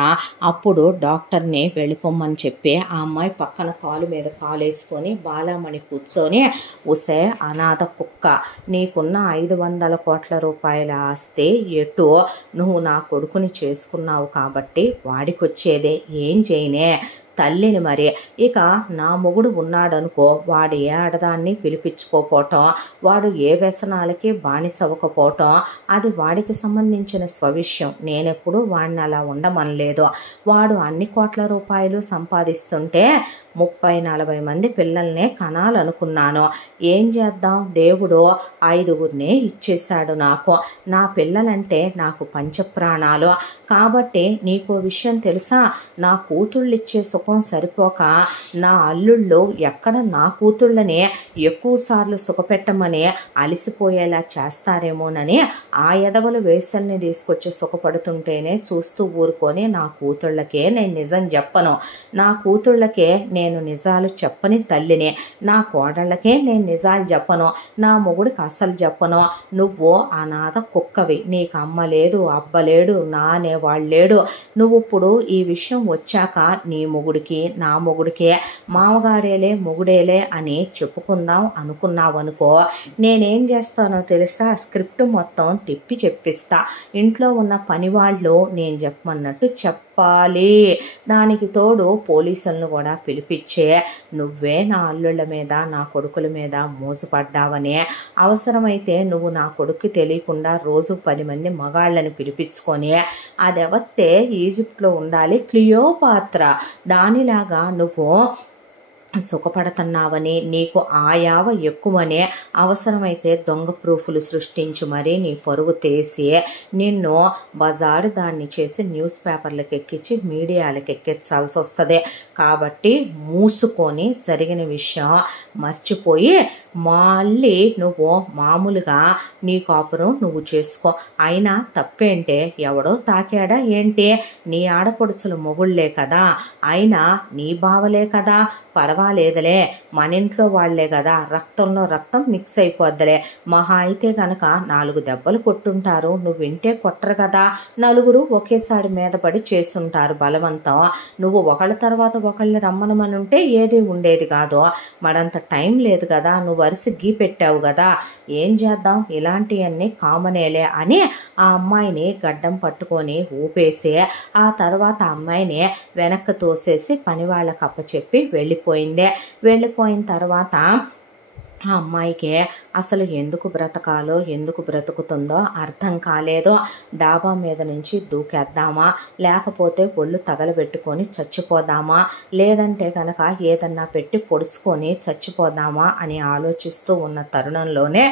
అప్పుడు డాక్టర్ని వెళ్ళిపోమ్మని చెప్పి ఆ అమ్మాయి పక్కన కాలు మీద కాలేసుకొని బాలామణి కూర్చొని ఉసే అనాథ కుక్క, నీకున్న 500 కోట్ల రూపాయల ఆస్తి ఎటు నువ్వు నా కొడుకుని చేసుకున్నావు కాబట్టి వాడికొచ్చేదే, ఏం చేయనే, తల్లిని మరి. ఇక నా మొగుడు ఉన్నాడనుకో, వాడు ఏ ఆడదాన్ని పిలిపించుకోపోవటం, వాడు ఏ వ్యసనాలకి బానిసవ్వకపోవటం, అది వాడికి సంబంధించిన స్వవిషయం. నేనెప్పుడు వాడిని అలా ఉండమనలేదు. వాడు అన్ని కోట్ల రూపాయలు సంపాదిస్తుంటే 30-40 మంది పిల్లల్నే కనాలనుకున్నాను. ఏం చేద్దాం, దేవుడు 5గురినే ఇచ్చేశాడు నాకు. నా పిల్లలంటే నాకు పంచప్రాణాలు. కాబట్టి నీకో విషయం తెలుసా, నా కూతుళ్ళిచ్చే సుఖం సరిపోక నా అల్లుళ్ళు ఎక్కడ నా కూతుళ్ళని ఎక్కువసార్లు సుఖపెట్టమని అలిసిపోయేలా చేస్తారేమోనని ఆ ఎదవల వేసల్ని తీసుకొచ్చి సుఖపడుతుంటేనే చూస్తూ ఊరుకొని నా కూతుళ్ళకే నేను నిజం చెప్పను. నా కూతుళ్ళకే నేను నిజాలు చెప్పని తల్లిని. నా కోడళ్ళకే నేను నిజాలు చెప్పను. నా మొగుడికి అసలు చెప్పను. నువ్వు అనాథ కుక్కవి. నీకు అమ్మ లేదు, అబ్బ లేడు, నా అనేవాళ్ళు లేడు. నువ్వు ఇప్పుడు ఈ విషయం వచ్చాక నీ మొగుడికి నా మొగుడికే మామగారేలే మొగుడేలే అని చెప్పుకుందాం అనుకున్నావనుకో, నేనేం చేస్తానో తెలుసా, స్క్రిప్ట్ మొత్తం తిప్పి చెప్పిస్తా. ఇంట్లో ఉన్న పని వాళ్ళు నేను చెప్పమన్నట్టు చెప్పాలి. దానికి తోడు పోలీసులను కూడా పిలిపించే, నువ్వే నా అల్లుళ్ళ మీద నా కొడుకుల మీద మోసపడ్డావనే, అవసరమైతే నువ్వు నా కొడుక్కి తెలియకుండా రోజు 10 మంది మగాళ్ళని పిలిపించుకొని అదెవత్తే ఈజిప్ట్లో ఉండాలి క్లియోపాత్ర, దానిలాగా నువ్వు సుఖపడుతున్నావని, నీకు ఆయావ ఎక్కువనే, అవసరమైతే దొంగ ప్రూఫ్లు సృష్టించి మరీ నీ పరువు తీసి నిన్ను బజారు దాన్ని చేసి న్యూస్ పేపర్లకు ఎక్కించి మీడియాలకు ఎక్కించాల్సి వస్తుంది. కాబట్టి మూసుకొని జరిగిన విషయం మర్చిపోయి మళ్ళీ నువ్వు మామూలుగా నీ కాపురం నువ్వు చేసుకో. అయినా తప్పేంటే, ఎవడో తాకాడా ఏంటి, నీ ఆడపడుచుల మొగుళ్లే కదా, అయినా నీ బావలే కదా, పర్వాలేదులే, మన ఇంట్లో వాళ్లే కదా, రక్తంలో రక్తం మిక్స్ అయిపోద్దలే, మహా అయితే గనక 4 దెబ్బలు కొట్టుంటారు, నువ్వు వింటే కొట్టరు కదా, నలుగురు ఒకేసారి మీద పడి చేసుంటారు బలవంతం. నువ్వు ఒకళ్ళ తర్వాత ఒకళ్ళని రమ్మనమని ఉంటే ఏది ఉండేది కాదు. మడంత టైం లేదు కదా, నువ్వు వరుస గీ పెట్టావు కదా, ఏం చేద్దాం, ఇలాంటివన్నీ కామనేలే అని ఆ అమ్మాయిని గడ్డం పట్టుకొని ఊపేసి ఆ తర్వాత అమ్మాయిని వెనక్కి తోసేసి పని వాళ్ళకి అప్పచెప్పి వెళ్ళిపోయిన తర్వాత ఆ అమ్మాయికి అసలు ఎందుకు బ్రతకాలో ఎందుకు బ్రతుకుతుందో అర్థం కాలేదు. డాబా మీద నుంచి దూకేద్దామా, లేకపోతే ఒళ్ళు తగలబెట్టుకొని చచ్చిపోదామా, లేదంటే కనుక ఏదన్నా పెట్టి పొడుచుకొని చచ్చిపోదామా అని ఆలోచిస్తూ ఉన్న తరుణంలోనే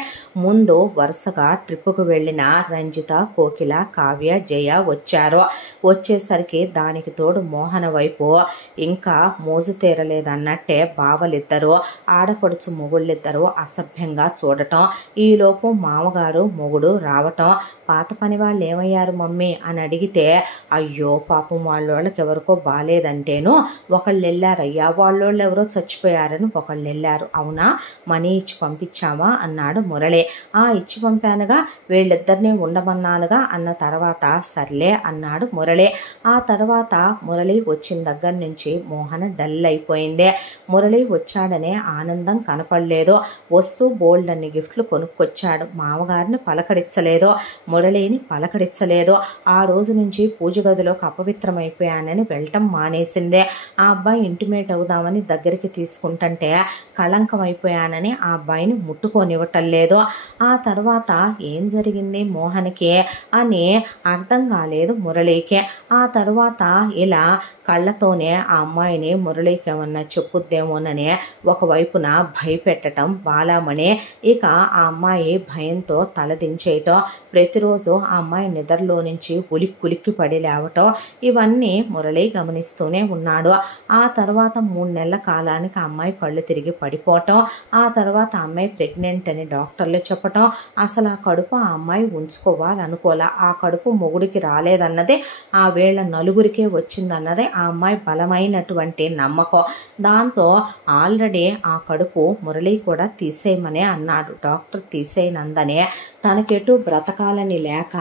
ముందు వరుసగా ట్రిప్పుకు వెళ్ళిన రంజిత, కోకిల, కావ్య, జయ వచ్చారు. వచ్చేసరికి దానికి తోడు మోహన వైపు ఇంకా మోజు తీరలేదన్నట్టే బావలిద్దరూ, ఆడపడుచు మొగుళ్ళిద్దరూ అసభ్యంగా చూడటం. ఈలోపు మామగారు మొగుడు రావటం. పాత పని వాళ్ళు ఏమయ్యారు మమ్మీ అని అడిగితే, అయ్యో పాపం వాళ్ళకి ఎవరికో బాలేదంటేను ఒకళ్ళు వెళ్ళారయ్యా, వాళ్ళోళ్ళు ఎవరో చచ్చిపోయారని ఒకళ్ళు వెళ్ళారు. అవునా, మనీ ఇచ్చి పంపించావా అన్నాడు మురళి. ఇచ్చి పంపానుగా, వీళ్ళిద్దరినీ ఉండమన్నానుగా అన్న తర్వాత సర్లే అన్నాడు మురళి. ఆ తర్వాత మురళి వచ్చిన దగ్గర నుంచి మోహన డల్ అయిపోయింది. మురళి వచ్చాడనే ఆనందం కనపడలేదు. వస్తూ బోల్డ్ అన్ని గిఫ్ట్లు కొనుక్కొచ్చాడు. మామగారిని పలకరించలేదు, మురళిని పలకరించలేదు. ఆ రోజు నుంచి పూజ గదిలోకి అపవిత్రమైపోయానని వెళ్ళటం మానేసిందే. ఆ అబ్బాయి ఇంటిమేట్ అవుదామని దగ్గరికి తీసుకుంటుంటే కళంకం అయిపోయానని ఆ అబ్బాయిని ముట్టుకొనివ్వటం లేదు. ఆ తర్వాత ఏం జరిగింది మోహన్కి అని అర్థం కాలేదు మురళికి. ఆ తర్వాత ఇలా కళ్ళతోనే ఆ అమ్మాయిని మురళికి ఏమన్నా చెప్పుద్దేమోనని ఒకవైపున భయపెట్టడం బాలామణి. ఇక ఆ అమ్మాయి భయంతో తలదించేయటం, ప్రతిరోజు ఆ అమ్మాయి నిద్రలో నుంచి ఉలిక్కి పడి లేవటం, ఇవన్నీ మురళి గమనిస్తూనే ఉన్నాడు. ఆ తర్వాత 3 నెలల కాలానికి ఆ అమ్మాయి కళ్ళు తిరిగి పడిపోవటం, ఆ తర్వాత ఆ అమ్మాయి ప్రెగ్నెంట్ అని డాక్టర్లు చెప్పటం, అసలు ఆ కడుపు ఆ అమ్మాయి ఉంచుకోవాలనుకోలే, ఆ కడుపు మొగుడికి రాలేదన్నదే, ఆ వేళ నలుగురికే వచ్చిందన్నదే ఆ అమ్మాయి బలమైనటువంటి నమ్మకం. దాంతో ఆల్రెడీ ఆ కడుపు మురళి కూడా కూడా తీసేయమనే అన్నాడు. డాక్టర్ తీసేయనందనే తనకెటు బ్రతకాలని లేక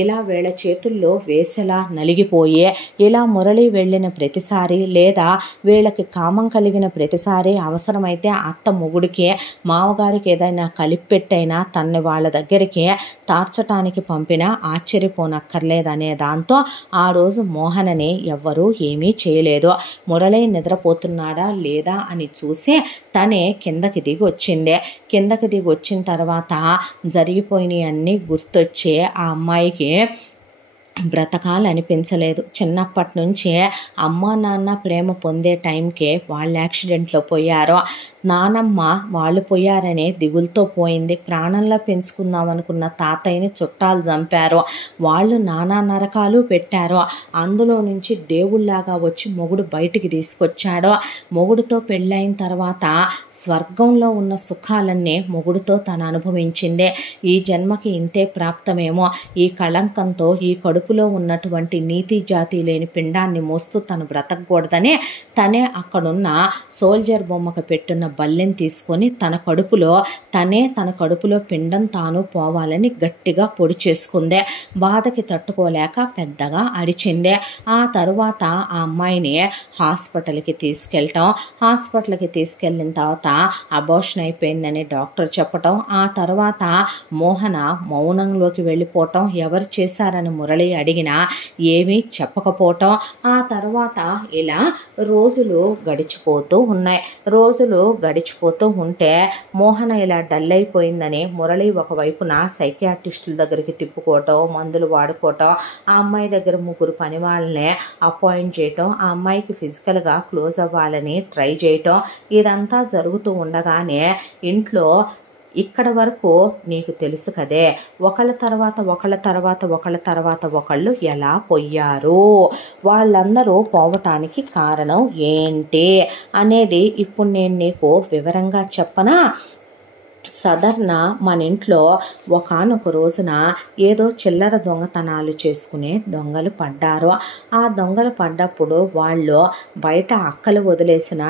ఇలా వీళ్ళ చేతుల్లో వేసేలా నలిగిపోయి ఇలా మురళి వెళ్ళిన ప్రతిసారి లేదా వీళ్ళకి కామం కలిగిన ప్రతిసారి అవసరమైతే అత్త మొగుడికి మామగారికి ఏదైనా కలిపి పెట్టైనా తన్ని వాళ్ళ దగ్గరికి తార్చటానికి పంపినా ఆశ్చర్యపోనక్కర్లేదనే దాంతో ఆ రోజు మోహనని ఎవ్వరూ ఏమీ చేయలేదు. మురళి నిద్రపోతున్నాడా లేదా అని చూసి తనే కిందకి దిగి వచ్చింది. కిందకి దిగి వచ్చిన తర్వాత జరిగిపోయినవి అన్నీ గుర్తొచ్చే ఆ అమ్మాయికి బ్రతకాలనిపించలేదు. చిన్నప్పటి నుంచే అమ్మ నాన్న ప్రేమ పొందే టైంకే వాళ్ళు యాక్సిడెంట్లో పోయారు. నానమ్మ వాళ్ళు పోయారనే దిగులతో పోయింది. ప్రాణంలో పెంచుకుందాం అనుకున్న తాతయ్యని చుట్టాలు చంపారు. వాళ్ళు నానా నరకాలు పెట్టారు. అందులో నుంచి దేవుళ్లాగా వచ్చి మొగుడు బయటికి తీసుకొచ్చాడు. మొగుడుతో పెళ్ళైన తర్వాత స్వర్గంలో ఉన్న సుఖాలన్నీ మొగుడుతో తను అనుభవించింది. ఈ జన్మకి ఇంతే ప్రాప్తమేమో, ఈ కళంకంతో ఈ కడుపులో ఉన్నటువంటి నీతి జాతి లేని పిండాన్ని మోస్తూ తను బ్రతకూడదని తనే అక్కడున్న సోల్జర్ బొమ్మకు పెట్టున్న బల్లెని తీసుకొని తన కడుపులో పిండం తాను పోవాలని గట్టిగా పొడి చేసుకుందే. బాధకి తట్టుకోలేక పెద్దగా అరిచిందే. ఆ తరువాత ఆ అమ్మాయిని హాస్పిటల్కి తీసుకెళ్ళిన తర్వాత అబార్షన్ అయిపోయిందని డాక్టర్ చెప్పటం, ఆ తర్వాత మోహన మౌనంలోకి వెళ్ళిపోవటం, ఎవరు చేశారని మురళి అడిగినా ఏమీ చెప్పకపోవటం. ఆ తర్వాత ఇలా రోజులు గడిచిపోతూ ఉంటే మోహన ఇలా డల్ అయిపోయిందని మురళి ఒకవైపున సైకియాట్రిస్టుల దగ్గరికి తిప్పుకోవటం, మందులు వాడుకోవటం, ఆ అమ్మాయి దగ్గర 3 పని వాళ్ళని అపాయింట్ చేయటం, ఆ అమ్మాయికి ఫిజికల్గా క్లోజ్ అవ్వాలని ట్రై చేయటం, ఇదంతా జరుగుతూ ఉండగానే ఇంట్లో ఇక్కడ వరకు నీకు తెలుసు కదే, ఒకళ్ళ తర్వాత ఒకళ్ళు ఎలా పోయారు, వాళ్ళందరూ పోవటానికి కారణం ఏంటి అనేది ఇప్పుడు నేను నీకు వివరంగా చెప్పనా. సదర్న మన ఇంట్లో ఒకానొక రోజున ఏదో చిల్లర దొంగతనాలు చేసుకునే దొంగలు పడ్డారు. ఆ దొంగలు పడ్డప్పుడు వాళ్ళు బయట అక్కలు వదిలేసిన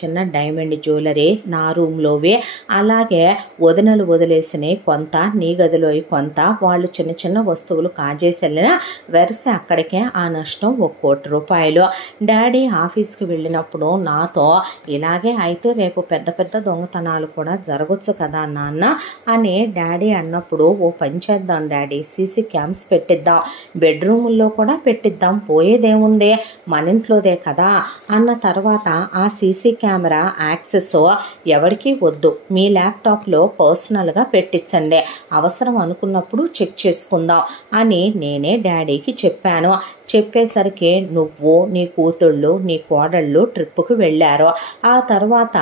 చిన్న డైమండ్ జ్యువెలరీ నా రూమ్లోవి, అలాగే వదినలు వదిలేసినవి కొంత, నీ గదిలోవి కొంత, వాళ్ళు చిన్న వస్తువులు కాజేసి వెళ్ళిన వెరసి అక్కడికే ఆ నష్టం 1 కోటి రూపాయలు. డాడీ ఆఫీస్కి వెళ్ళినప్పుడు నాతో ఇలాగే అయితే రేపు పెద్ద దొంగతనాలు కూడా జరగచ్చు కదా నాన్న అని డాడీ అన్నప్పుడు, ఓ పని చేద్దాం డాడీ, సీసీ క్యామ్స్ పెట్టిద్దాం, బెడ్రూముల్లో కూడా పెట్టిద్దాం, పోయేదేముంది, మన ఇంట్లోదే కదా అన్న తర్వాత ఆ సీసీ కెమెరా యాక్సెస్ ఎవరికి వద్దు, మీ ల్యాప్టాప్లో పర్సనల్గా పెట్టించండి, అవసరం అనుకున్నప్పుడు చెక్ చేసుకుందాం అని నేనే డాడీకి చెప్పాను. చెప్పేసరికి నువ్వు, నీ కూతుళ్ళు, నీ కోడళ్ళు ట్రిప్పుకు వెళ్ళారు. ఆ తర్వాత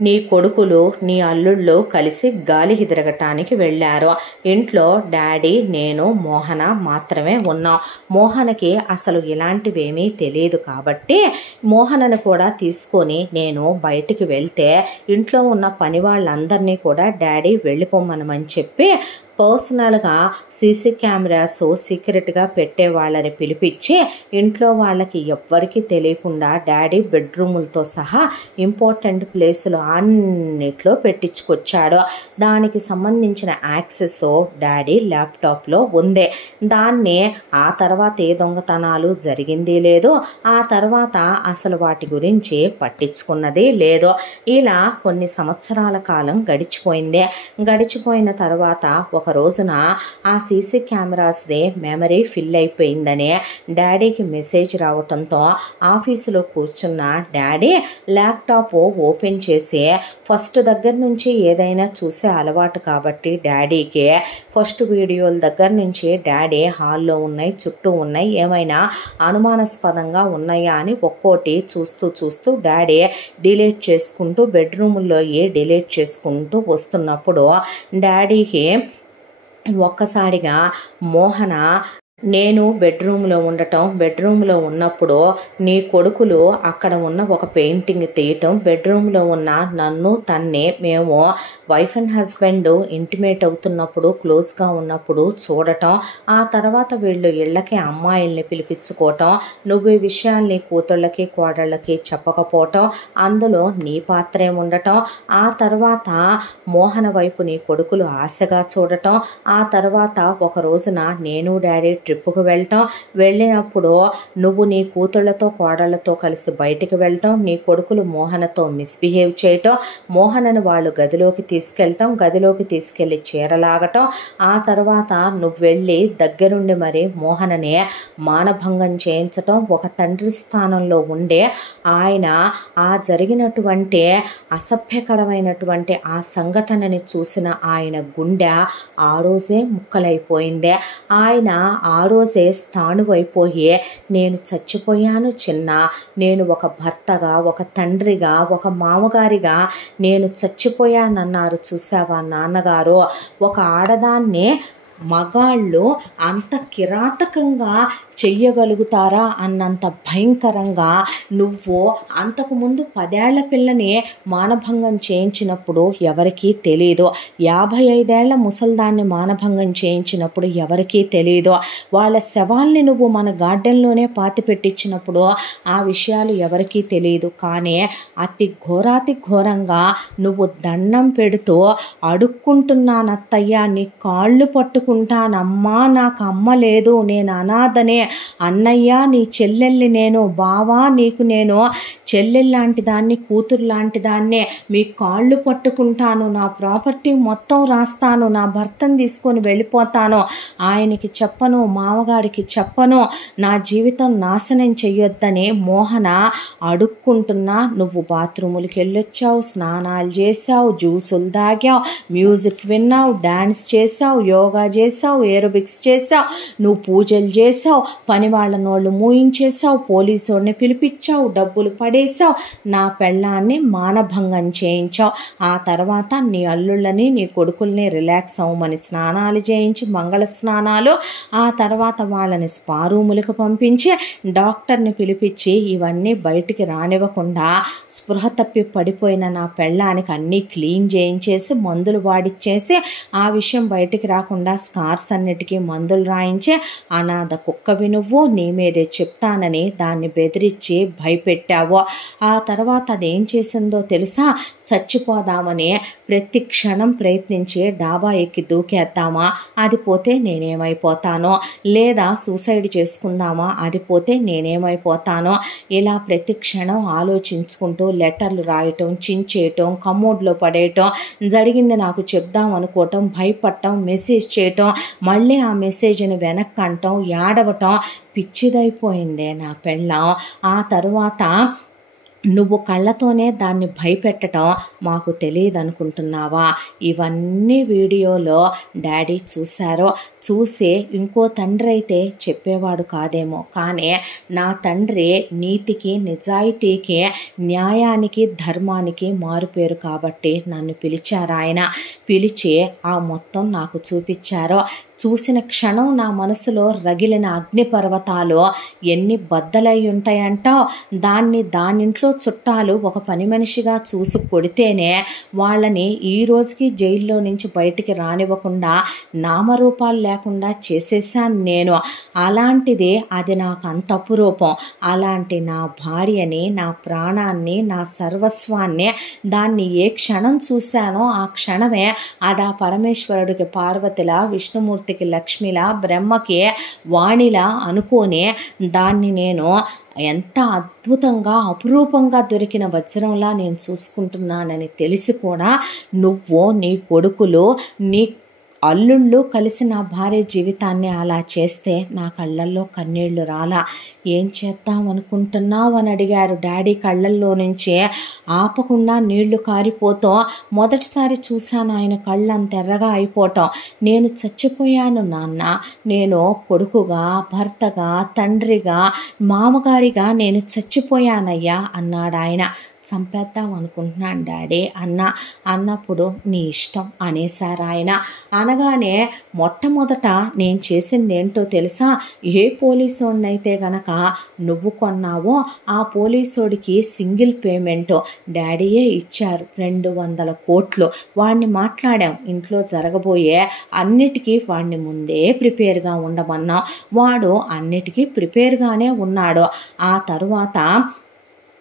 నీ కొడుకులు, నీ అల్లుళ్ళు కలిసి గాలికి తిరగటానికి వెళ్ళారు. ఇంట్లో డాడీ, నేను, మోహన మాత్రమే ఉన్నాం. మోహనకి అసలు ఇలాంటివేమీ తెలియదు కాబట్టి మోహనను కూడా తీసుకొని నేను బయటికి వెళ్తే ఇంట్లో ఉన్న పని వాళ్ళందరినీ కూడా డాడీ వెళ్ళిపోమనమని చెప్పి పర్సనల్గా సీసీ కెమెరాస్ సీక్రెట్గా పెట్టే వాళ్ళని పిలిపించి ఇంట్లో వాళ్ళకి ఎవ్వరికీ తెలియకుండా డాడీ బెడ్రూములతో సహా ఇంపార్టెంట్ ప్లేసులు అన్నిట్లో పెట్టించుకొచ్చాడు. దానికి సంబంధించిన యాక్సెస్ డాడీ ల్యాప్టాప్లో ఉంది. దాన్ని ఆ తర్వాత ఏ దొంగతనాలు జరిగింది లేదు, ఆ తర్వాత అసలు వాటి గురించి పట్టించుకున్నది లేదు. ఇలా కొన్ని సంవత్సరాల కాలం గడిచిపోయింది. గడిచిపోయిన తర్వాత ఒక రోజున ఆ సీసీ కెమెరాస్ది మెమరీ ఫిల్ అయిపోయిందని డాడీకి మెసేజ్ రావటంతో ఆఫీసులో కూర్చున్న డాడీ ల్యాప్టాప్ ఓపెన్ చేసి ఫస్ట్ దగ్గర నుంచి ఏదైనా చూసే అలవాటు కాబట్టి డాడీకి ఫస్ట్ వీడియోల దగ్గర నుంచి డాడీ హాల్లో ఉన్నాయి, చుట్టూ ఉన్నాయి, ఏమైనా అనుమానాస్పదంగా ఉన్నాయా అని ఒక్కోటి చూస్తూ డాడీ డిలీట్ చేసుకుంటూ బెడ్రూముల్లో డిలీట్ చేసుకుంటూ వస్తున్నప్పుడు డాడీకి ఒక్కసారిగా మోహన నేను బెడ్రూమ్లో ఉన్నప్పుడు నీ కొడుకులు అక్కడ ఉన్న ఒక పెయింటింగ్ తీయటం, బెడ్రూమ్లో ఉన్న నన్ను తన్నే మేము వైఫ్ అండ్ హస్బెండ్ ఇంటిమేట్ అవుతున్నప్పుడు క్లోజ్గా ఉన్నప్పుడు చూడటం, ఆ తర్వాత వీళ్ళు ఇళ్ళకి అమ్మాయిల్ని పిలిపించుకోవటం, నువ్వు ఈ విషయాల్ని కూతుళ్ళకి కోడళ్ళకి చెప్పకపోవటం, అందులో నీ పాత్రే ఉండటం, ఆ తర్వాత మోహన వైపు నీ కొడుకులు ఆశగా చూడటం, ఆ తర్వాత ఒక రోజున నేను డాడీ ట్రిప్పుకు వెళ్ళినప్పుడు నువ్వు నీ కూతుళ్లతో కోడళ్లతో కలిసి బయటికి వెళ్ళటం, నీ కొడుకులు మోహనతో మిస్బిహేవ్ చేయటం, మోహనను వాళ్ళు గదిలోకి తీసుకెళ్ళి చీరలాగటం, ఆ తర్వాత నువ్వు వెళ్ళి దగ్గరుండి మరి మోహననే మానభంగం చేయించటం, ఒక తండ్రి స్థానంలో ఉండే ఆయన ఆ జరిగినటువంటి అసభ్యకరమైనటువంటి ఆ సంఘటనని చూసిన ఆయన గుండె ఆ రోజే ముక్కలైపోయింది. ఆయన ఆ రోజే స్థాణువైపోయి నేను చచ్చిపోయాను చిన్న, నేను ఒక భర్తగా, ఒక తండ్రిగా, ఒక మామగారిగా నేను చచ్చిపోయానన్నారు చూసావా నాన్నగారు. ఒక ఆడదాన్ని మగాళ్ళు అంత కిరాతకంగా చెయ్యగలుగుతారా అన్నంత భయంకరంగా నువ్వు అంతకుముందు 10 ఏళ్ల పిల్లని మానభంగం చేయించినప్పుడు ఎవరికీ తెలియదు, 55 ఏళ్ల ముసల్దాన్ని మానభంగం చేయించినప్పుడు ఎవరికీ తెలియదు, వాళ్ళ శవాల్ని నువ్వు మన గార్డెన్లోనే పాతి పెట్టించినప్పుడు ఆ విషయాలు ఎవరికీ తెలియదు. కానీ అతి ఘోరంగా నువ్వు దండం పెడుతూ అడుక్కుంటున్నానత్తయ్యా, నీ కాళ్ళు పట్టుకుంటానమ్మా, నాకు అమ్మ లేదు, నేను అనాథనే, అన్నయ్య నీ చెల్లెల్ని నేను, బావా నీకు నేను చెల్లెల్ లాంటి దాన్ని, కూతురు లాంటి దాన్నే, మీ కాళ్ళు పట్టుకుంటాను, నా ప్రాపర్టీ మొత్తం రాస్తాను, నా భర్తను తీసుకొని వెళ్ళిపోతాను, ఆయనకి చెప్పను, మామగారికి చెప్పను, నా జీవితం నాశనం చెయ్యొద్దని మోహన అడుక్కుంటున్నా. నువ్వు బాత్రూములకి వెళ్ళొచ్చావు, స్నానాలు చేసావు, జ్యూసులు తాగావు, మ్యూజిక్ విన్నావు, డాన్స్ చేసావు, యోగా చేసావు, ఏరోబిక్స్ చేసావు, నువ్వు పూజలు చేసావు, పని వాళ్ళ నోళ్ళు మూయించేసావు, పోలీసు వాడిని పిలిపించావు, డబ్బులు పడేసావు, నా పెళ్ళాన్ని మానభంగం చేయించావు. ఆ తర్వాత నీ అల్లుళ్ళని నీ కొడుకుల్ని రిలాక్స్ అవ్వమని స్నానాలు చేయించి, మంగళ స్నానాలు, ఆ తర్వాత వాళ్ళని స్పా రూములకు పంపించి డాక్టర్ని పిలిపించి ఇవన్నీ బయటికి రానివ్వకుండా స్పృహ తప్పి పడిపోయిన నా పెళ్ళానికి అన్నీ క్లీన్ చేయించేసి మందులు వాడిచ్చేసి ఆ విషయం బయటికి రాకుండా స్కార్స్ అన్నిటికీ మందులు రాయించి అనాథ కుక్కవి నువ్వు, నీ మీదే చెప్తానని దాన్ని బెదిరించి భయపెట్టావు. ఆ తర్వాత అదేం చేసిందో తెలుసా, చచ్చిపోదామని ప్రతి క్షణం ప్రయత్నించి డాబా ఎక్కి దూకేద్దామా, అది పోతే నేనేమైపోతానో, లేదా సూసైడ్ చేసుకుందామా, అది పోతే నేనేమైపోతానో, ఇలా ప్రతి క్షణం ఆలోచించుకుంటూ లెటర్లు రాయటం, చించేయటం, కమోడ్లో పడేయటం, జరిగింది నాకు చెప్దాం అనుకోవటం, భయపడటం, మెసేజ్ చేయటం, మళ్ళీ ఆ మెసేజ్ని వెనక్కి అంటాం, ఏడవటం, పిచ్చిదైపోయిందే నా పెళ్ళాం. ఆ తరువాత నువ్వు కళ్ళతోనే దాన్ని భయపెట్టడం మాకు తెలియదు అనుకుంటున్నావా? ఇవన్నీ వీడియోలో డాడీ చూశారో, చూసి ఇంకో తండ్రి అయితే చెప్పేవాడు కాదేమో, కానీ నా తండ్రి నీతికి, నిజాయితీకి, న్యాయానికి, ధర్మానికి మారుపేరు కాబట్టి నన్ను పిలిచారు. ఆయన పిలిచి ఆ మొత్తం నాకు చూపించారో, చూసిన క్షణం నా మనసులో రగిలిన అగ్నిపర్వతాలు ఎన్ని బద్దలై ఉంటాయంటావు. దానింట్లో చుట్టాలు ఒక పని మనిషిగా చూసి కొడితేనే వాళ్ళని ఈ రోజుకి జైల్లో నుంచి బయటికి రానివ్వకుండా నామరూపాలు లేకుండా చేసేసాను నేను. అలాంటిది అది నాకు అంత అపురూపం. అలాంటి నా భార్యని, నా ప్రాణాన్ని, నా సర్వస్వాన్ని, దాన్ని ఏ క్షణం చూశానో ఆ క్షణమే అది ఆ పరమేశ్వరుడికి పార్వతిలా, విష్ణుమూర్తికి లక్ష్మిలా, బ్రహ్మకి వాణిలా అనుకోని దాన్ని నేను ఎంత అద్భుతంగా, అపురూపంగా దొరికిన వజ్రంలా నేను చూసుకుంటున్నానని తెలిసి కూడా నువ్వు, నీ కొడుకులు, నీ అల్లుళ్ళు కలిసి నా భార్య జీవితాన్ని అలా చేస్తే నా కళ్ళల్లో కన్నీళ్లు రాలా. ఏం చేద్దాం అనుకుంటున్నావు అని అడిగారు డాడీ. కళ్ళల్లో నుంచే ఆపకుండా నీళ్లు కారిపోతూ మొదటిసారి చూశాను ఆయన కళ్ళు అంత ఎర్రగా అయిపోవటం. నేను చచ్చిపోయాను నాన్న, నేను కొడుకుగా, భర్తగా, తండ్రిగా, మామగారిగా నేను చచ్చిపోయానయ్యా అన్నాడు ఆయన. చంపేద్దాం అనుకుంటున్నాను డాడీ అన్నప్పుడు నీ ఇష్టం అనేసారు ఆయన. అనగానే మొట్టమొదట నేను చేసింది ఏంటో తెలుసా, ఏ పోలీసోడినైతే గనక నువ్వు కొన్నావో ఆ పోలీసోడికి సింగిల్ పేమెంట్ డాడీయే ఇచ్చారు 200 కోట్లు. వాడిని మాట్లాడాం, ఇంట్లో జరగబోయే అన్నిటికీ వాడిని ముందే ప్రిపేర్గా ఉండమన్నాం. వాడు అన్నిటికీ ప్రిపేర్గానే ఉన్నాడు. ఆ తరువాత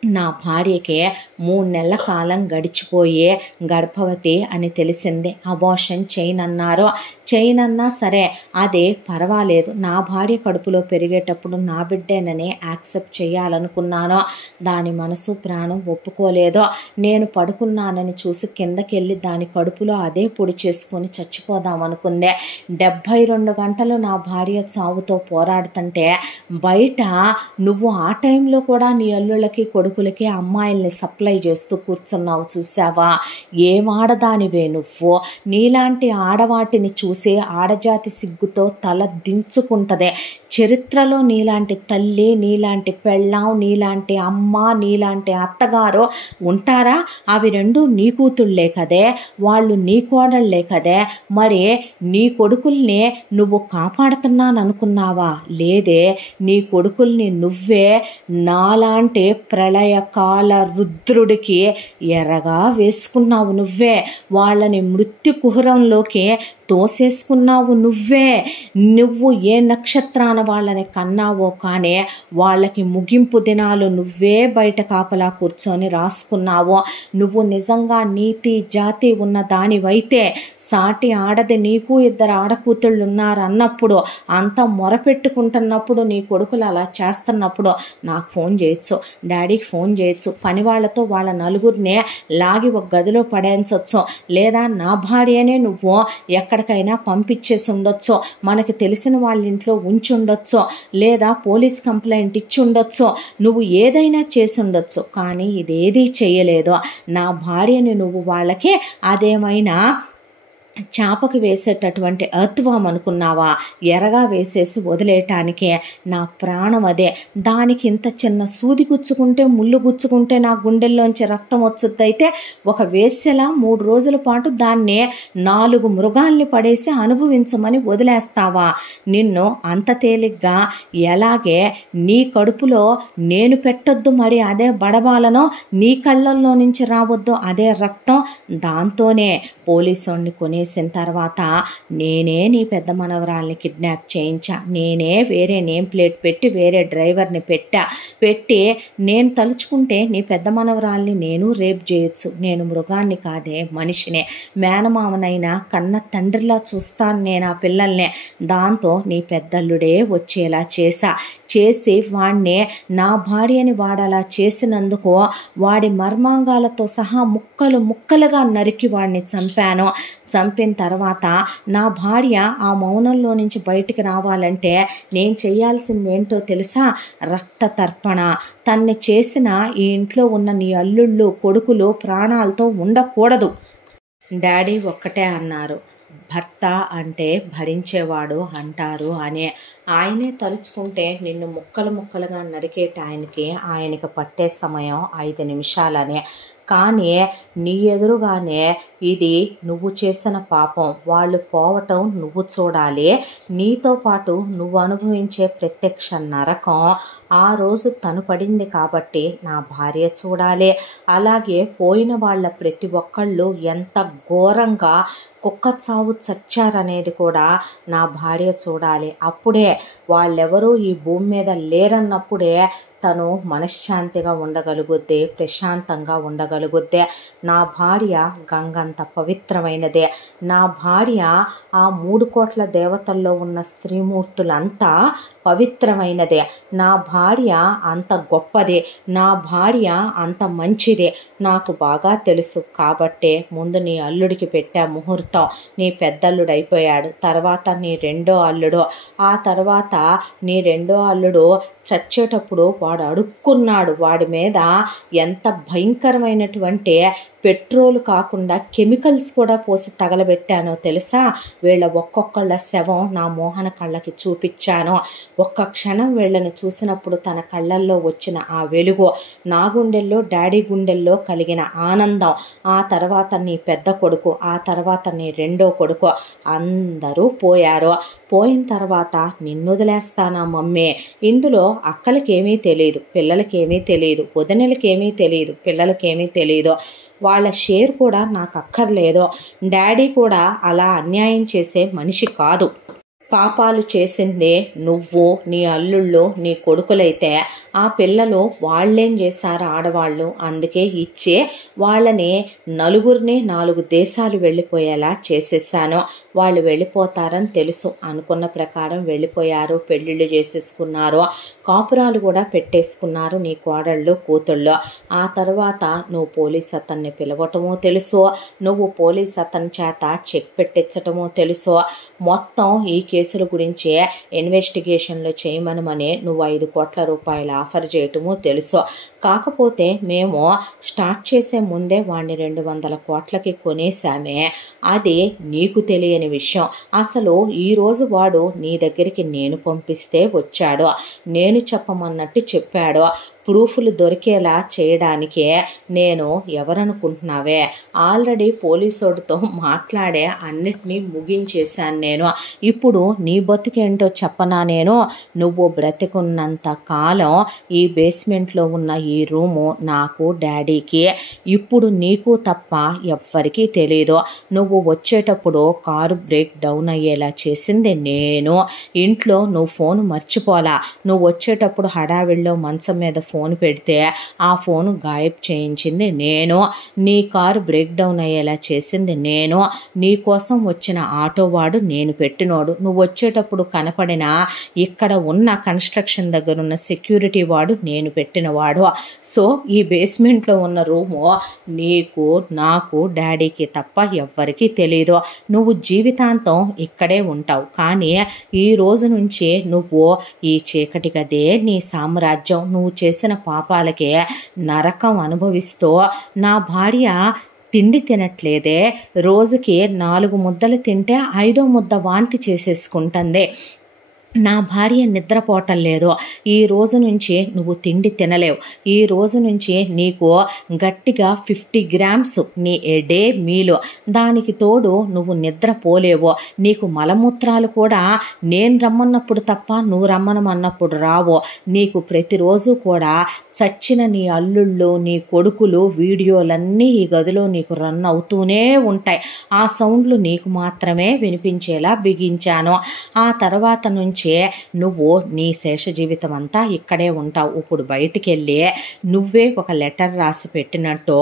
నా భార్యకి 3 నెలల కాలం గడిచిపోయే గర్భవతి అని తెలిసింది. అబార్షన్ చేయనన్నా సరే అదే పర్వాలేదు, నా భార్య కడుపులో పెరిగేటప్పుడు నా బిడ్డేనని యాక్సెప్ట్ చేయాలనుకున్నాను. దాని మనసు ప్రాణం ఒప్పుకోలేదు. నేను పడుకున్నానని చూసి కిందకెళ్ళి దాని కడుపులో అదే పొడి చేసుకొని చచ్చిపోదామనుకుందే. 72 గంటలు నా భార్య చావుతో పోరాడుతుంటే బయట నువ్వు ఆ టైంలో కూడా నీ అల్లుళ్ళకి కొడుకులకి అమ్మాయిల్ని సప్లై చేస్తూ కూర్చున్నావు చూసావా? ఏం ఆడదానివే నువ్వు? నీలాంటి ఆడవాటిని చూసి ఆడజాతి సిగ్గుతో తల దించుకుంటదే. చరిత్రలో నీలాంటి తల్లి, నీలాంటి పెళ్ళాం, నీలాంటి అమ్మ, నీలాంటి అత్తగారు ఉంటారా? అవి 2 నీ కూతుళ్ళే కదే, వాళ్ళు నీ కోడళ్లే కదే. మరి నీ కొడుకుల్ని నువ్వు కాపాడుతున్నాననుకున్నావా? లేదే, నీ కొడుకుల్ని నువ్వే నాలాంటి ప్రళయకాల రుద్రుడికి ఎర్రగా వేసుకున్నావు నువ్వే. వాళ్ళని మృత్యు కుహరంలోకి తోసేసుకున్నావు నువ్వే. నువ్వు ఏ నక్షత్రాన వాళ్ళని కన్నావో కానీ వాళ్ళకి ముగింపు దినాలు నువ్వే బయట కాపలా కూర్చొని రాసుకున్నావు. నువ్వు నిజంగా నీతి జాతి ఉన్న దానివైతే సాటి ఆడది నీకు 2 ఆడకూతుళ్ళు ఉన్నారన్నప్పుడు, అంత మొరపెట్టుకుంటున్నప్పుడు, నీ కొడుకులు అలా చేస్తున్నప్పుడు నాకు ఫోన్ చేయొచ్చు, డాడీకి ఫోన్ చేయొచ్చు. పని వాళ్ళతో వాళ్ళ నలుగురినే లాగి ఒక గదిలో పడేయించవచ్చు. లేదా నా భార్యనే నువ్వు ఎక్కడికైనా పంపించేసి ఉండొచ్చు, మనకి తెలిసిన వాళ్ళ ఇంట్లో ఉంచి ఉండొచ్చు, లేదా పోలీస్ కంప్లైంట్ ఇచ్చి ఉండొచ్చు, నువ్వు ఏదైనా చేసి ఉండొచ్చు. కానీ ఇదేదీ చేయలేదు. నా భార్యని నువ్వు వాళ్ళకి అదేమైనా చేపకు వేసేటటువంటి అర్థవం అనుకున్నావా? ఎరగా వేసేసి వదిలేయటానికే నా ప్రాణం అదే. దానికి ఇంత చిన్న సూది గుచ్చుకుంటే, ముళ్ళు గుచ్చుకుంటే నా గుండెల్లోంచి రక్తం వచ్చుద్దైతే ఒక వేశ్యలా 3 రోజుల పాటు దాన్ని 4 మృగాల్ని పడేసి అనుభవించమని వదిలేస్తావా? నిన్ను అంత తేలిగ్గా ఎలాగే నీ కడుపులో నేను పెట్టొద్దు, మరి అదే బడబాలనో నీ కళ్ళల్లో నుంచి రావద్దు అదే రక్తం. దాంతోనే పోలీసుని కొనేసిన తర్వాత నేనే నీ పెద్ద మనవరాల్ని కిడ్నాప్ చేయించా. నేనే వేరే నేమ్ ప్లేట్ పెట్టి వేరే డ్రైవర్ని పెట్టి నేను తలుచుకుంటే నీ పెద్ద మనవరాల్ని నేను రేప్ చేయొచ్చు. నేను మృగాన్ని కాదే, మనిషినే. మేనమామనైనా కన్న తండ్రిలా చూస్తాను నేను ఆ పిల్లల్ని. దాంతో నీ పెద్దల్లుడే వచ్చేలా చేసి వాణ్ణి, నా భార్యని వాడలా చేసినందుకు వాడి మర్మాంగాలతో సహా ముక్కలుగా నరికి వాడిని చంపాను. చంపిన తర్వాత నా భార్య ఆ మౌనంలో నుంచి బయటికి రావాలంటే నేను చేయాల్సింది ఏంటో తెలుసా? రక్త తర్పణ. తన్ని చేసిన ఈ ఇంట్లో ఉన్న నీ అల్లుళ్ళు కొడుకులు ప్రాణాలతో ఉండకూడదు. డాడీ ఒక్కటే అన్నారు, భర్త అంటే భరించేవాడు అంటారు అనే. ఆయనే తలుచుకుంటే నిన్ను ముక్కలుగా ఆయనకి పట్టే సమయం 5 నిమిషాలనే. కానీ నీ ఎదురుగానే ఇది నువ్వు చేసిన పాపం, వాళ్ళు పోవటం నువ్వు చూడాలి. నీతో పాటు నువ్వు అనుభవించే ప్రత్యక్ష నరకం ఆ రోజు తను పడింది కాబట్టి నా భార్య చూడాలి. అలాగే పోయిన వాళ్ళ ప్రతి ఒక్కళ్ళు ఎంత ఘోరంగా కుక్క చావు చచ్చారనేది కూడా నా భార్య చూడాలి. అప్పుడే వాళ్ళెవరూ ఈ భూమి మీద లేరన్నప్పుడే తను మనశ్శాంతిగా ఉండగలుగుద్ది, ప్రశాంతంగా ఉండగలుగుద్ది. నా భార్య గంగంత పవిత్రమైనదే. నా భార్య ఆ 3 కోట్ల దేవతల్లో ఉన్న స్త్రీమూర్తులంతా పవిత్రమైనదే. నా భార్య అంత గొప్పదే, నా భార్య అంత మంచిదే నాకు బాగా తెలుసు. కాబట్టే ముందు నీ అల్లుడికి పెట్టా ముహూర్తం. నీ పెద్దల్లుడు అయిపోయాడు, తర్వాత నీ 2వ అల్లుడు. ఆ తర్వాత నీ 2వ అల్లుడు చచ్చేటప్పుడు వాడు అడుక్కున్నాడు. వాడి మీద ఎంత భయంకరమైనటువంటి పెట్రోల్ కాకుండా కెమికల్స్ కూడా పోసి తగలబెట్టానో తెలుసా? వీళ్ళ ఒక్కొక్కళ్ళ శవం నా మోహన కళ్ళకి చూపించాను. ఒక్క క్షణం వీళ్ళని చూసినప్పుడు తన కళ్ళల్లో వచ్చిన ఆ వెలుగు, నా గుండెల్లో డాడీ గుండెల్లో కలిగిన ఆనందం, ఆ తర్వాత నీ పెద్ద కొడుకు, ఆ తర్వాత నీ రెండో కొడుకు, అందరూ పోయారు. పోయిన తర్వాత నిన్ను వదిలేస్తానా మమ్మీ? ఇందులో అక్కలకేమీ తెలియదు, పిల్లలకేమీ తెలియదు, వదినలకేమీ తెలియదు, పిల్లలకేమీ తెలియదు. వాళ్ళ షేర్ కూడా నాకు అక్కర్లేదు. డాడీ కూడా అలా అన్యాయం చేసే మనిషి కాదు. పాపాలు చేసిందే నువ్వు, నీ అల్లుళ్ళు, నీ కొడుకులైతే ఆ పిల్లలు వాళ్ళేం చేశారు ఆడవాళ్ళు, అందుకే ఇచ్చే వాళ్ళని నలుగురిని 4 దేశాలు వెళ్ళిపోయేలా చేసేసాను. వాళ్ళు వెళ్ళిపోతారని తెలుసు, అనుకున్న ప్రకారం వెళ్ళిపోయారు, పెళ్ళిళ్ళు చేసేసుకున్నారు, కాపురాలు కూడా పెట్టేసుకున్నారు నీ కోడళ్ళు కూతుళ్ళు. ఆ తర్వాత నువ్వు పోలీస్ అతన్ని పిలవటమో తెలుసు, నువ్వు పోలీస్ అతని చేత చెక్ పెట్టించటమో తెలుసు. మొత్తం ఈ కేసుల గురించి ఇన్వెస్టిగేషన్లు చేయమనమని నువ్వు 5 కోట్ల రూపాయల ఆఫర్ చేయటము తెలుసు. కాకపోతే మేము స్టార్ట్ చేసే ముందే వాడిని 200 కోట్లకి కొనేసామే, అది నీకు తెలియని విషయం. అసలు ఈరోజు వాడు నీ దగ్గరికి నేను పంపిస్తే వచ్చాడు, నేను చెప్పమన్నట్టు చెప్పాడు. ప్రూఫ్లు దొరికేలా చేయడానికే నేను ఎవరనుకుంటున్నావే? ఆల్రెడీ పోలీసోడితో మాట్లాడే అన్నిటినీ ముగించేశాను నేను. ఇప్పుడు నీ బతుకేంటో చెప్పనా నేను? నువ్వు బ్రతికున్నంత కాలం ఈ బేస్మెంట్లో ఉన్న ఈ రూము నాకు, డాడీకి, ఇప్పుడు నీకు తప్ప ఎవ్వరికీ తెలీదు. నువ్వు వచ్చేటప్పుడు కారు బ్రేక్ డౌన్ అయ్యేలా చేసింది నేను. ఇంట్లో నువ్వు ఫోన్ మర్చిపోలా. నువ్వు వచ్చేటప్పుడు హడావిడిలో మంచం మీద ఫోన్ పెడితే ఆ ఫోను గాయబ్ చేయించింది నేను. నీ కారు బ్రేక్ డౌన్ అయ్యేలా చేసింది నేను. నీ కోసం వచ్చిన ఆటో వాడు నేను పెట్టినోడు. నువ్వు వచ్చేటప్పుడు కనపడిన ఇక్కడ ఉన్న కన్స్ట్రక్షన్ దగ్గర ఉన్న సెక్యూరిటీ వాడు నేను పెట్టినవాడు. సో ఈ బేస్మెంట్లో ఉన్న రూము నీకు, నాకు, డాడీకి తప్ప ఎవ్వరికీ తెలీదు. నువ్వు జీవితాంతం ఇక్కడే ఉంటావు. కానీ ఈ రోజు నుంచి నువ్వు ఈ చీకటి గదే నీ సామ్రాజ్యం. నువ్వు చేసిన పాపాలకే నరకం అనుభవిస్తూ, నా భార్య తిండి తినట్లేదే, రోజుకి 4 ముద్దలు తింటే 5వ ముద్ద వాంతి చేసేసుకుంటుంది, నా భార్య నిద్రపోవటం లేదు, ఈ రోజు నుంచి నువ్వు తిండి తినలేవు, ఈ రోజు నుంచి నీకు గట్టిగా 50 గ్రామ్స్ నీ డే మీలు, దానికి తోడు నువ్వు నిద్రపోలేవు, నీకు మలమూత్రాలు కూడా నేను రమ్మన్నప్పుడు తప్ప నువ్వు రమ్మనమన్నప్పుడు రావు, నీకు ప్రతిరోజు కూడా చచ్చిన నీ అల్లుళ్ళు, నీ కొడుకులు వీడియోలన్నీ ఈ గదిలో నీకు రన్ అవుతూనే ఉంటాయి. ఆ సౌండ్లు నీకు మాత్రమే వినిపించేలా బిగించాను. ఆ తర్వాత నుంచి నువ్వు నీ శేష జీవితం అంతా ఇక్కడే ఉంటావు. ఇప్పుడు బయటికి వెళ్ళి నువ్వే ఒక లెటర్ రాసి పెట్టినట్టు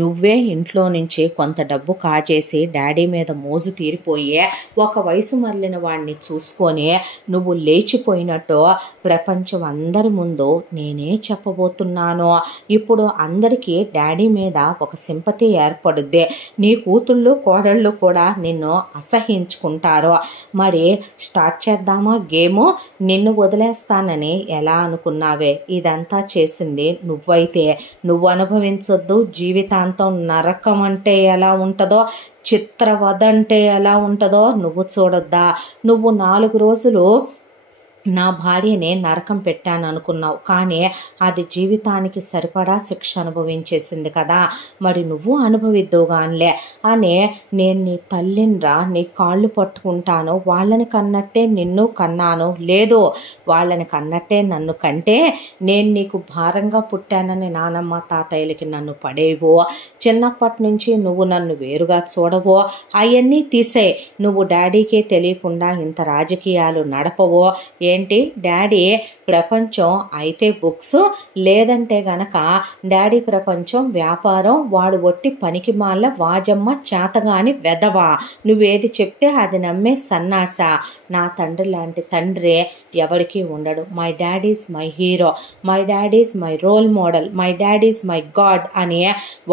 నువ్వే ఇంట్లో నుంచి కొంత డబ్బు కాజేసి డాడీ మీద మోజు తీరిపోయి ఒక వయసు మరలిన వాడిని చూసుకొని నువ్వు లేచిపోయినట్టు ప్రపంచం అందరి ముందు నేనే చెప్పబోతున్నాను. ఇప్పుడు అందరికీ డాడీ మీద ఒక సింపతి ఏర్పడుద్ది. నీ కూతుళ్ళు, కోడళ్ళు కూడా నిన్ను అసహించుకుంటారు. మరి స్టార్ట్ చేద్దామా గేమ్? నిన్ను వదిలేస్తానని ఎలా అనుకున్నావే? ఇదంతా చేసింది నువ్వైతే నువ్వు అనుభవించొద్దు. జీవితాంతం నరకం అంటే ఎలా ఉంటుందో, చిత్రవధ అంటే ఎలా ఉంటుందో నువ్వు చూడొద్దా? నువ్వు 4 రోజులు నా భార్యనే నరకం పెట్టాను అనుకున్నావు, కానీ అది జీవితానికి సరిపడా శిక్ష అనుభవించేసింది కదా, మరి నువ్వు అనుభవిద్దువుగానిలే అని నేను నీ తల్లినిరా, నీ కాళ్ళు పట్టుకుంటాను. వాళ్ళని కన్నట్టే నిన్ను కన్నాను, లేదు వాళ్ళని కన్నట్టే నన్ను కంటే నేను నీకు భారంగా పుట్టానని నానమ్మ తాతయ్యలకి నన్ను పడేవో, చిన్నప్పటి నుంచి నువ్వు నన్ను వేరుగా చూడవో, అవన్నీ తీసే. నువ్వు డాడీకే తెలియకుండా ఇంత రాజకీయాలు నడపవో. ఏంటి డాడీ ప్రపంచం అయితే బుక్స్, లేదంటే గనక డాడీ ప్రపంచం వ్యాపారం, వాడు ఒట్టి పనికి మాల వాజమ్మ చేతగాని వెదవా, నువ్వేది చెప్తే అది నమ్మే సన్నాస. నా తండ్రి లాంటి తండ్రి ఎవరికీ ఉండడు. My dad is my hero, my dad is my role model, my dad is my god అని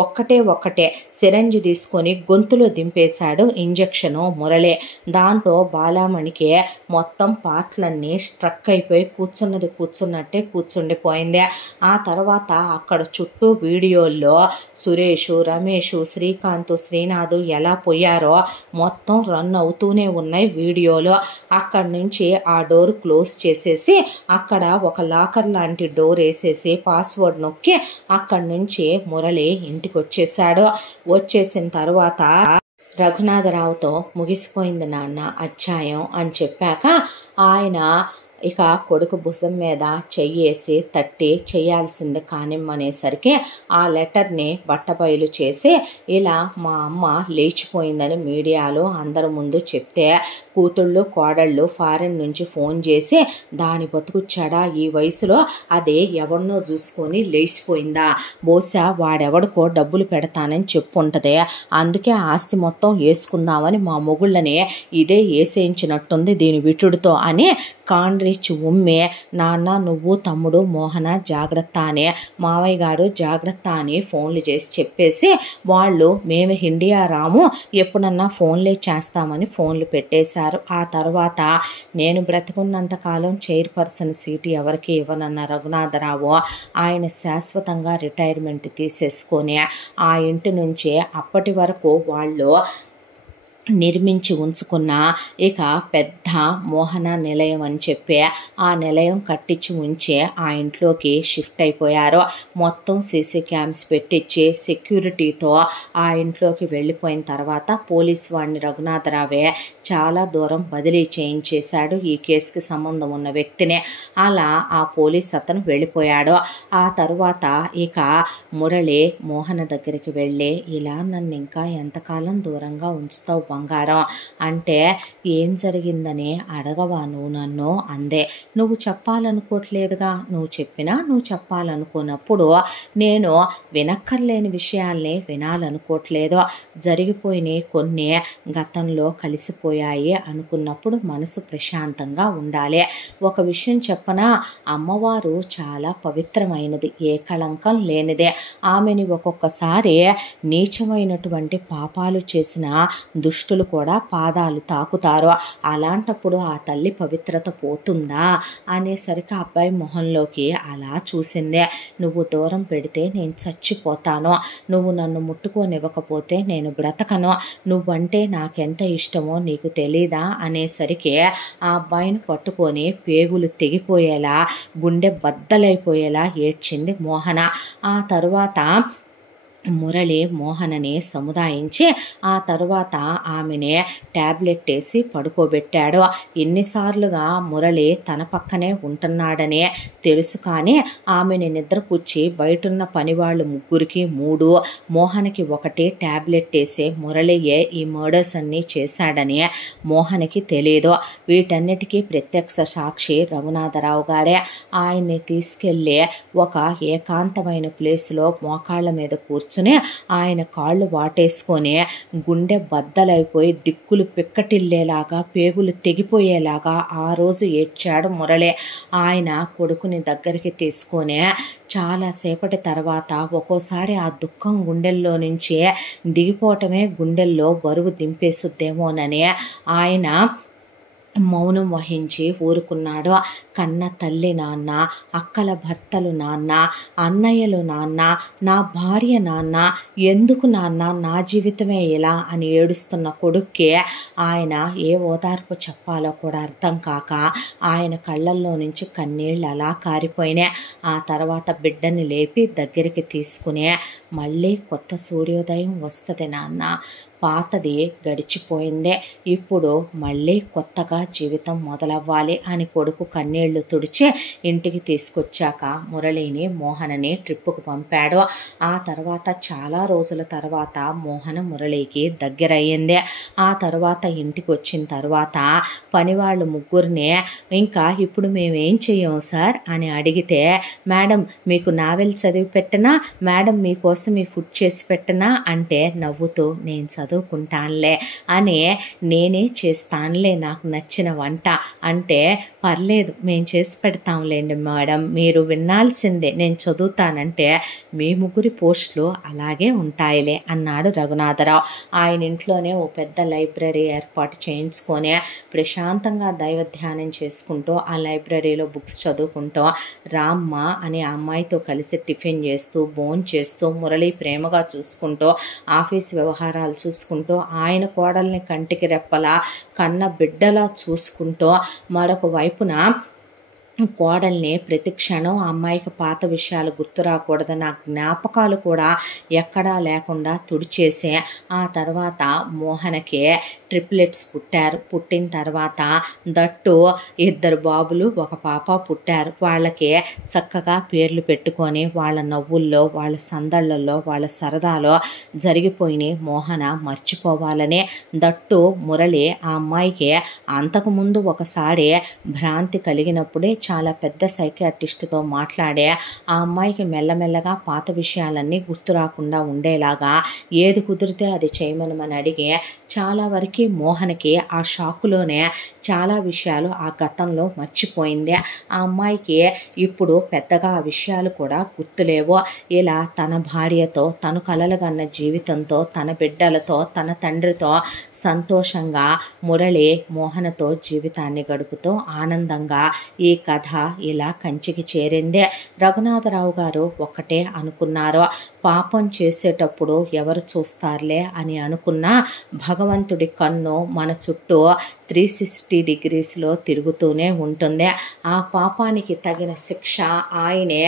ఒక్కటే సిరంజి తీసుకొని గొంతులో దింపేశాడు ఇంజెక్షను మురళి. దాంతో బాలామణికి మొత్తం పాటలన్నీ స్ట్రక్ అయిపోయి కూర్చున్నట్టే కూర్చుండిపోయింది. ఆ తర్వాత అక్కడ చుట్టూ వీడియోల్లో సురేష్, రమేష్, శ్రీకాంత్, శ్రీనాథ్ ఎలా పోయారో మొత్తం రన్ అవుతూనే ఉన్నాయి వీడియోలో. అక్కడి నుంచి ఆ డోర్ క్లోజ్ చేసేసి అక్కడ ఒక లాకర్ లాంటి డోర్ వేసేసి పాస్వర్డ్ నొక్కి అక్కడి నుంచి మురళి ఇంటికి వచ్చేసాడు. వచ్చేసిన తర్వాత రఘునాథరావుతో ముగిసిపోయింది నాన్న అధ్యాయం అని చెప్పాక ఆయన ఇక కొడుకు భుజం మీద చెయ్యేసి తట్టి చేయాల్సింది కానిమ్మనేసరికి ఆ లెటర్ని బట్టబయలు చేసి ఇలా మా అమ్మ లేచిపోయిందని మీడియాలో అందరి ముందు చెప్తే కూతుళ్ళు కోడళ్ళు ఫారెన్ నుంచి ఫోన్ చేసి దాని బతుకు చెడా ఈ వయసులో అదే ఎవరినో చూసుకొని లేచిపోయిందా, బహుశా వాడెవడికో డబ్బులు పెడతానని చెప్పుంటదే, అందుకే ఆస్తి మొత్తం వేసుకుందామని మా మొగుళ్ళని ఇదే వేసేయించినట్టుంది దీని విటుడితో అని కాండ్రిచ్ ఉమ్మే నాన్న నువ్వు తమ్ముడు మోహన జాగ్రత్త అని మావయ్య గారు జాగ్రత్త అని ఫోన్లు చేసి చెప్పేసి వాళ్ళు మేము ఇండియా రాము ఎప్పుడన్నా ఫోన్లే చేస్తామని ఫోన్లు పెట్టేశారు. ఆ తర్వాత నేను బ్రతికున్నంతకాలం చైర్పర్సన్ సీటు ఎవరికి ఇవ్వనన్న రఘునాథరావు ఆయన శాశ్వతంగా రిటైర్మెంట్ తీసేసుకొని ఆ ఇంటి నుంచే అప్పటి వరకు వాళ్ళు నిర్మించి ఉంచుకున్న ఇక పెద్ద మోహన నిలయం అని చెప్పి ఆ నిలయం కట్టించి ఉంచే ఆ ఇంట్లోకి షిఫ్ట్ అయిపోయారు. మొత్తం సీసీ క్యామ్స్ పెట్టించి సెక్యూరిటీతో ఆ ఇంట్లోకి వెళ్ళిపోయిన తర్వాత పోలీస్ వాడిని రఘునాథరావే చాలా దూరం బదిలీ చేయించేశాడు ఈ కేసుకి సంబంధం ఉన్న వ్యక్తిని. అలా ఆ పోలీస్ అతను వెళ్ళిపోయాడు. ఆ తర్వాత ఇక మురళి మోహన దగ్గరికి వెళ్ళి ఇలా నన్ను ఇంకా ఎంతకాలం దూరంగా ఉంచుతావు బంగారం అంటే ఏం జరిగిందని అడగవా నువ్వు నన్ను అందే. నువ్వు చెప్పాలనుకోవట్లేదుగా, నువ్వు చెప్పినా నువ్వు చెప్పాలనుకున్నప్పుడు నేను వినక్కర్లేని విషయాల్ని వినాలనుకోవట్లేదు. జరిగిపోయినాయి కొన్ని గతంలో కలిసిపోయాయి అనుకున్నప్పుడు మనసు ప్రశాంతంగా ఉండాలి. ఒక విషయం చెప్పనా, అమ్మవారు చాలా పవిత్రమైనది, ఏ కళంకం లేనిదే. ఆమెని ఒక్కొక్కసారి నీచమైనటువంటి పాపాలు చేసిన దుష్టులు కూడా పాదాలు తాకుతారు. అలాంటప్పుడు ఆ తల్లి పవిత్రత పోతుందా అనేసరికి అబ్బాయి మొహంలోకి అలా చూసిందే. నువ్వు దూరం పెడితే నేను చచ్చిపోతాను, నువ్వు నన్ను ముట్టుకోనివ్వకపోతే నేను బ్రతకను, నువ్వంటే నాకెంత ఇష్టమో నీకు తెలీదా అనేసరికి ఆ అబ్బాయిని పట్టుకొని పేగులు తెగిపోయేలా గుండె బద్దలైపోయేలా ఏడ్చింది మోహన. ఆ తరువాత మురళి మోహనని సముదాయించి ఆ తరువాత ఆమెని ట్యాబ్లెట్ వేసి పడుకోబెట్టాడు. ఎన్నిసార్లుగా మురళి తన పక్కనే ఉంటున్నాడని తెలుసు కానీ ఆమెని నిద్రపుచ్చి బయటున్న పనివాళ్ళు ముగ్గురికి 3, మోహనకి 1 ట్యాబ్లెట్ వేసి మురళియే ఈ మర్డర్స్ అన్నీ చేశాడని మోహనకి తెలియదు. వీటన్నిటికీ ప్రత్యక్ష సాక్షి రఘునాథరావు గారే. ఆయన్ని తీసుకెళ్ళి ఒక ఏకాంతమైన ప్లేస్లో మోకాళ్ళ మీద కూర్చుని ఆయన కాళ్ళు వాటేసుకొని గుండె బద్దలైపోయి దిక్కులు పిక్కటిల్లేలాగా పేగులు తెగిపోయేలాగా ఆ రోజు ఏడ్చాడు మురళి. ఆయన కొడుకుని దగ్గరికి తీసుకొని చాలాసేపటి తర్వాత ఒక్కోసారి ఆ దుఃఖం గుండెల్లో నుంచి దిగిపోవటమే గుండెల్లో బరువు దింపేసుద్దేమోనని ఆయన మౌనం వహించి ఊరుకున్నాడు. కన్న తల్లి నాన్న, అక్కల భర్తలు నాన్న, అన్నయ్యలు నాన్న, నా భార్య నాన్న, ఎందుకు నాన్న నా జీవితమే ఇలా అని ఏడుస్తున్న కొడుక్కి ఆయన ఏ ఓదార్పు చెప్పాలో కూడా అర్థం కాక ఆయన కళ్ళల్లో నుంచి కన్నీళ్ళు అలా కారిపోయినాయి. ఆ తర్వాత బిడ్డని లేపి దగ్గరికి తీసుకుని మళ్ళీ కొత్త సూర్యోదయం వస్తుంది నాన్న, పాతది గడిచిపోయిందే, ఇప్పుడు మళ్ళీ కొత్తగా జీవితం మొదలవ్వాలి అని కొడుకు కన్నీళ్లు తుడిచి ఇంటికి తీసుకొచ్చాక మురళిని మోహనని ట్రిప్పుకు పంపాడు. ఆ తర్వాత చాలా రోజుల తర్వాత మోహన మురళికి దగ్గరయ్యింది. ఆ తర్వాత ఇంటికి వచ్చిన తర్వాత పనివాళ్ళు ముగ్గురిని ఇంకా ఇప్పుడు మేమేం చెయ్యం సార్ అని అడిగితే, మేడం మీకు నావెల్ చదివి పెట్టనా, మేడం మీకోసం ఈ ఫుడ్ చేసి పెట్టనా అంటే నవ్వుతూ నేను చదువుకుంటానులే అని, నేనే చేస్తానులే నాకు నచ్చిన వంట అంటే, పర్లేదు మేము చేసి పెడతాంలేండి మేడం, మీరు వినాల్సిందే, నేను చదువుతానంటే మీ ముగ్గురి పోస్టులు అలాగే ఉంటాయిలే అన్నాడు రఘునాథరావు. ఆయన ఇంట్లోనే ఓ పెద్ద లైబ్రరీ ఏర్పాటు చేయించుకొని ప్రశాంతంగా దైవ ధ్యానం చేసుకుంటూ ఆ లైబ్రరీలో బుక్స్ చదువుకుంటూ రామ్మ అనే అమ్మాయితో కలిసి టిఫిన్ చేస్తూ భోంచేస్తూ మురళి ప్రేమగా చూసుకుంటూ ఆఫీస్ వ్యవహారాలు చూసుకుంటూ ఆయన కోడల్ని కంటికి రెప్పలా కన్న బిడ్డలా చూసుకుంటూ మరొక వైపున కోడల్ని ప్రతి క్షణం ఆ అమ్మాయికి పాత విషయాలు గుర్తు రాకూడదు, నా జ్ఞాపకాలు కూడా ఎక్కడా లేకుండా తుడిచేసే ఆ తర్వాత మోహనకి ట్రిప్లెట్స్ పుట్టారు. పుట్టిన తర్వాత దట్టు 2 బాబులు 1 పాప పుట్టారు. వాళ్ళకి చక్కగా పేర్లు పెట్టుకొని వాళ్ళ నవ్వుల్లో వాళ్ళ సందళ్ళల్లో వాళ్ళ సరదాలో జరిగిపోయినాయి. మోహన మర్చిపోవాలనే దట్టు మురళి ఆ అమ్మాయికి అంతకుముందు ఒకసారి భ్రాంతి కలిగినప్పుడే చాలా పెద్ద సైకియాట్రిస్ట్తో మాట్లాడే ఆ అమ్మాయికి మెల్లమెల్లగా పాత విషయాలన్నీ గుర్తు రాకుండా ఉండేలాగా ఏది కుదిరితే అది చేయమని అడిగి చాలా వరకు మోహన్కి ఆ షాకులోనే చాలా విషయాలు ఆ గతంలో మర్చిపోయింది. ఆ అమ్మాయికి ఇప్పుడు పెద్దగా ఆ విషయాలు కూడా గుర్తులేవో. ఇలా తన భార్యతో తను కలలుగన్న జీవితంతో తన బిడ్డలతో తన తండ్రితో సంతోషంగా మురళి మోహనతో జీవితాన్ని గడుపుతూ ఆనందంగా ఈ కథ ఇలా కంచికి చేరిందే. రఘునాథరావు గారు ఒక్కటే అనుకున్నారు, పాపం చేసేటప్పుడు ఎవరు చూస్తారులే అని అనుకున్నా భగవంతుడి కన్ను మన చుట్టూ 360 డిగ్రీస్లో తిరుగుతూనే ఉంటుంది. ఆ పాపానికి తగిన శిక్ష ఆయనే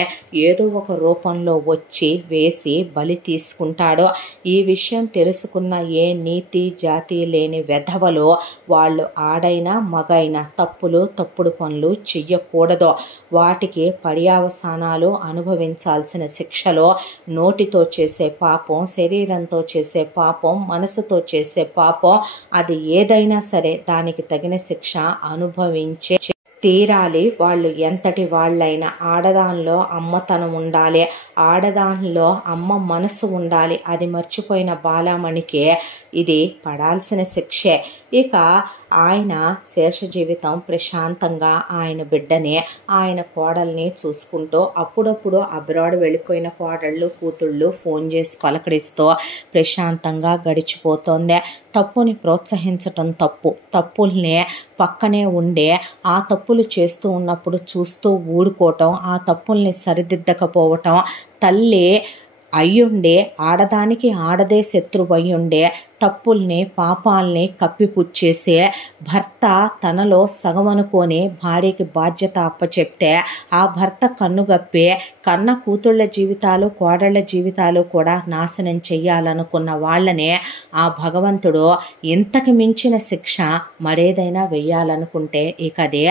ఏదో ఒక రూపంలో వచ్చి వేసి బలి తీసుకుంటాడు. ఈ విషయం తెలుసుకున్న ఏ నీతి జాతి లేని వెధవలు వాళ్ళు ఆడైనా మగైనా తప్పుడు పనులు చెయ్యకూడదు. వాటికి పర్యవసానాలు అనుభవించాల్సిన శిక్షలో నోటితో చేసే పాపం, శరీరంతో చేసే పాపం, మనసుతో చేసే పాపం, అది ఏదైనా సరే దానికి తగిన శిక్ష అనుభవించే తీరాలి. వాళ్ళు ఎంతటి వాళ్ళైనా ఆడదానిలో అమ్మతనం ఉండాలి, ఆడదానిలో అమ్మ మనసు ఉండాలి. అది మర్చిపోయిన బాలామణికి ఇది పడాల్సిన శిక్షే. ఇక ఆయన శేష జీవితం ప్రశాంతంగా ఆయన బిడ్డని ఆయన కోడల్ని చూసుకుంటూ అప్పుడప్పుడు అబ్రాడ్ వెళ్ళిపోయిన కోడళ్ళు కూతుళ్ళు ఫోన్ చేసి పలకరిస్తూ ప్రశాంతంగా గడిచిపోతోంది. తప్పుని ప్రోత్సహించటం తప్పు, తప్పుల్ని పక్కనే ఉండే ఆ తప్పులు చేస్తూ ఉన్నప్పుడు చూస్తూ ఊడుకోవటం, ఆ తప్పుల్ని సరిదిద్దకపోవటం, తల్లి అయ్యుండే ఆడదానికి ఆడదే శత్రువు అయ్యుండే తప్పుల్ని పాపాలని కప్పిపుచ్చేసే భర్త తనలో సగమనుకొని భార్యకి బాధ్యత అప్పచెప్తే ఆ భర్త కన్నుగప్పి కన్న కూతుళ్ళ జీవితాలు కోడళ్ళ జీవితాలు కూడా నాశనం చెయ్యాలనుకున్న వాళ్ళనే ఆ భగవంతుడు ఇంతకు మించిన శిక్ష మరేదైనా వెయ్యాలనుకుంటే ఇక అదే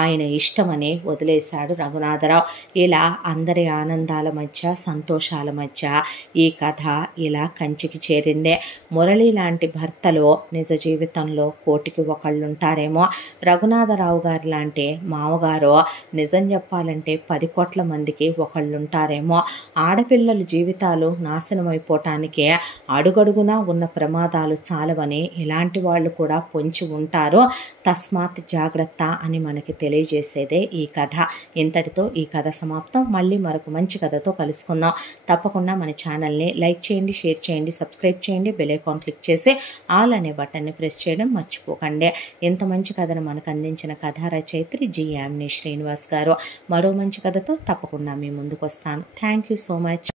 ఆయన ఇష్టమని వదిలేశాడు రఘునాథరావు. ఇలా అందరి ఆనందాల మధ్య సంతోషాల మధ్య ఈ కథ ఇలా కంచికి చేరిందే. మురళి లాంటి భర్తలో నిజ జీవితంలో 1,000,000 ఒకళ్ళుంటారేమో. రఘునాథరావు గారు లాంటి మామగారు నిజం చెప్పాలంటే 10 కోట్ల మందికి ఒకళ్ళుంటారేమో. ఆడపిల్లల జీవితాలు నాశనం అయిపోవటానికి అడుగడుగునా ఉన్న ప్రమాదాలు చాలవని ఇలాంటి వాళ్ళు కూడా పొంచి ఉంటారు. తస్మాత్ జాగ్రత్త అని మనకి తెలియజేసేదే ఈ కథ. ఇంతటితో ఈ కథ సమాప్తం. మళ్ళీ మరొక మంచి కథతో కలుసుకుందాం. తప్పకుండా మన ఛానల్ని లైక్ చేయండి, షేర్ చేయండి, సబ్స్క్రైబ్ చేయండి, బెల్ ఐకాన్ క్లిక్ చేసి ఆల్ అనే బటన్ని ప్రెస్ చేయడం మర్చిపోకండి. ఇంత మంచి కథను మనకు అందించిన కథా రచయిత్రి జి యామిని శ్రీనివాస్ గారు. మరో మంచి కథతో తప్పకుండా మీ ముందుకు వస్తాను. Thank you so much.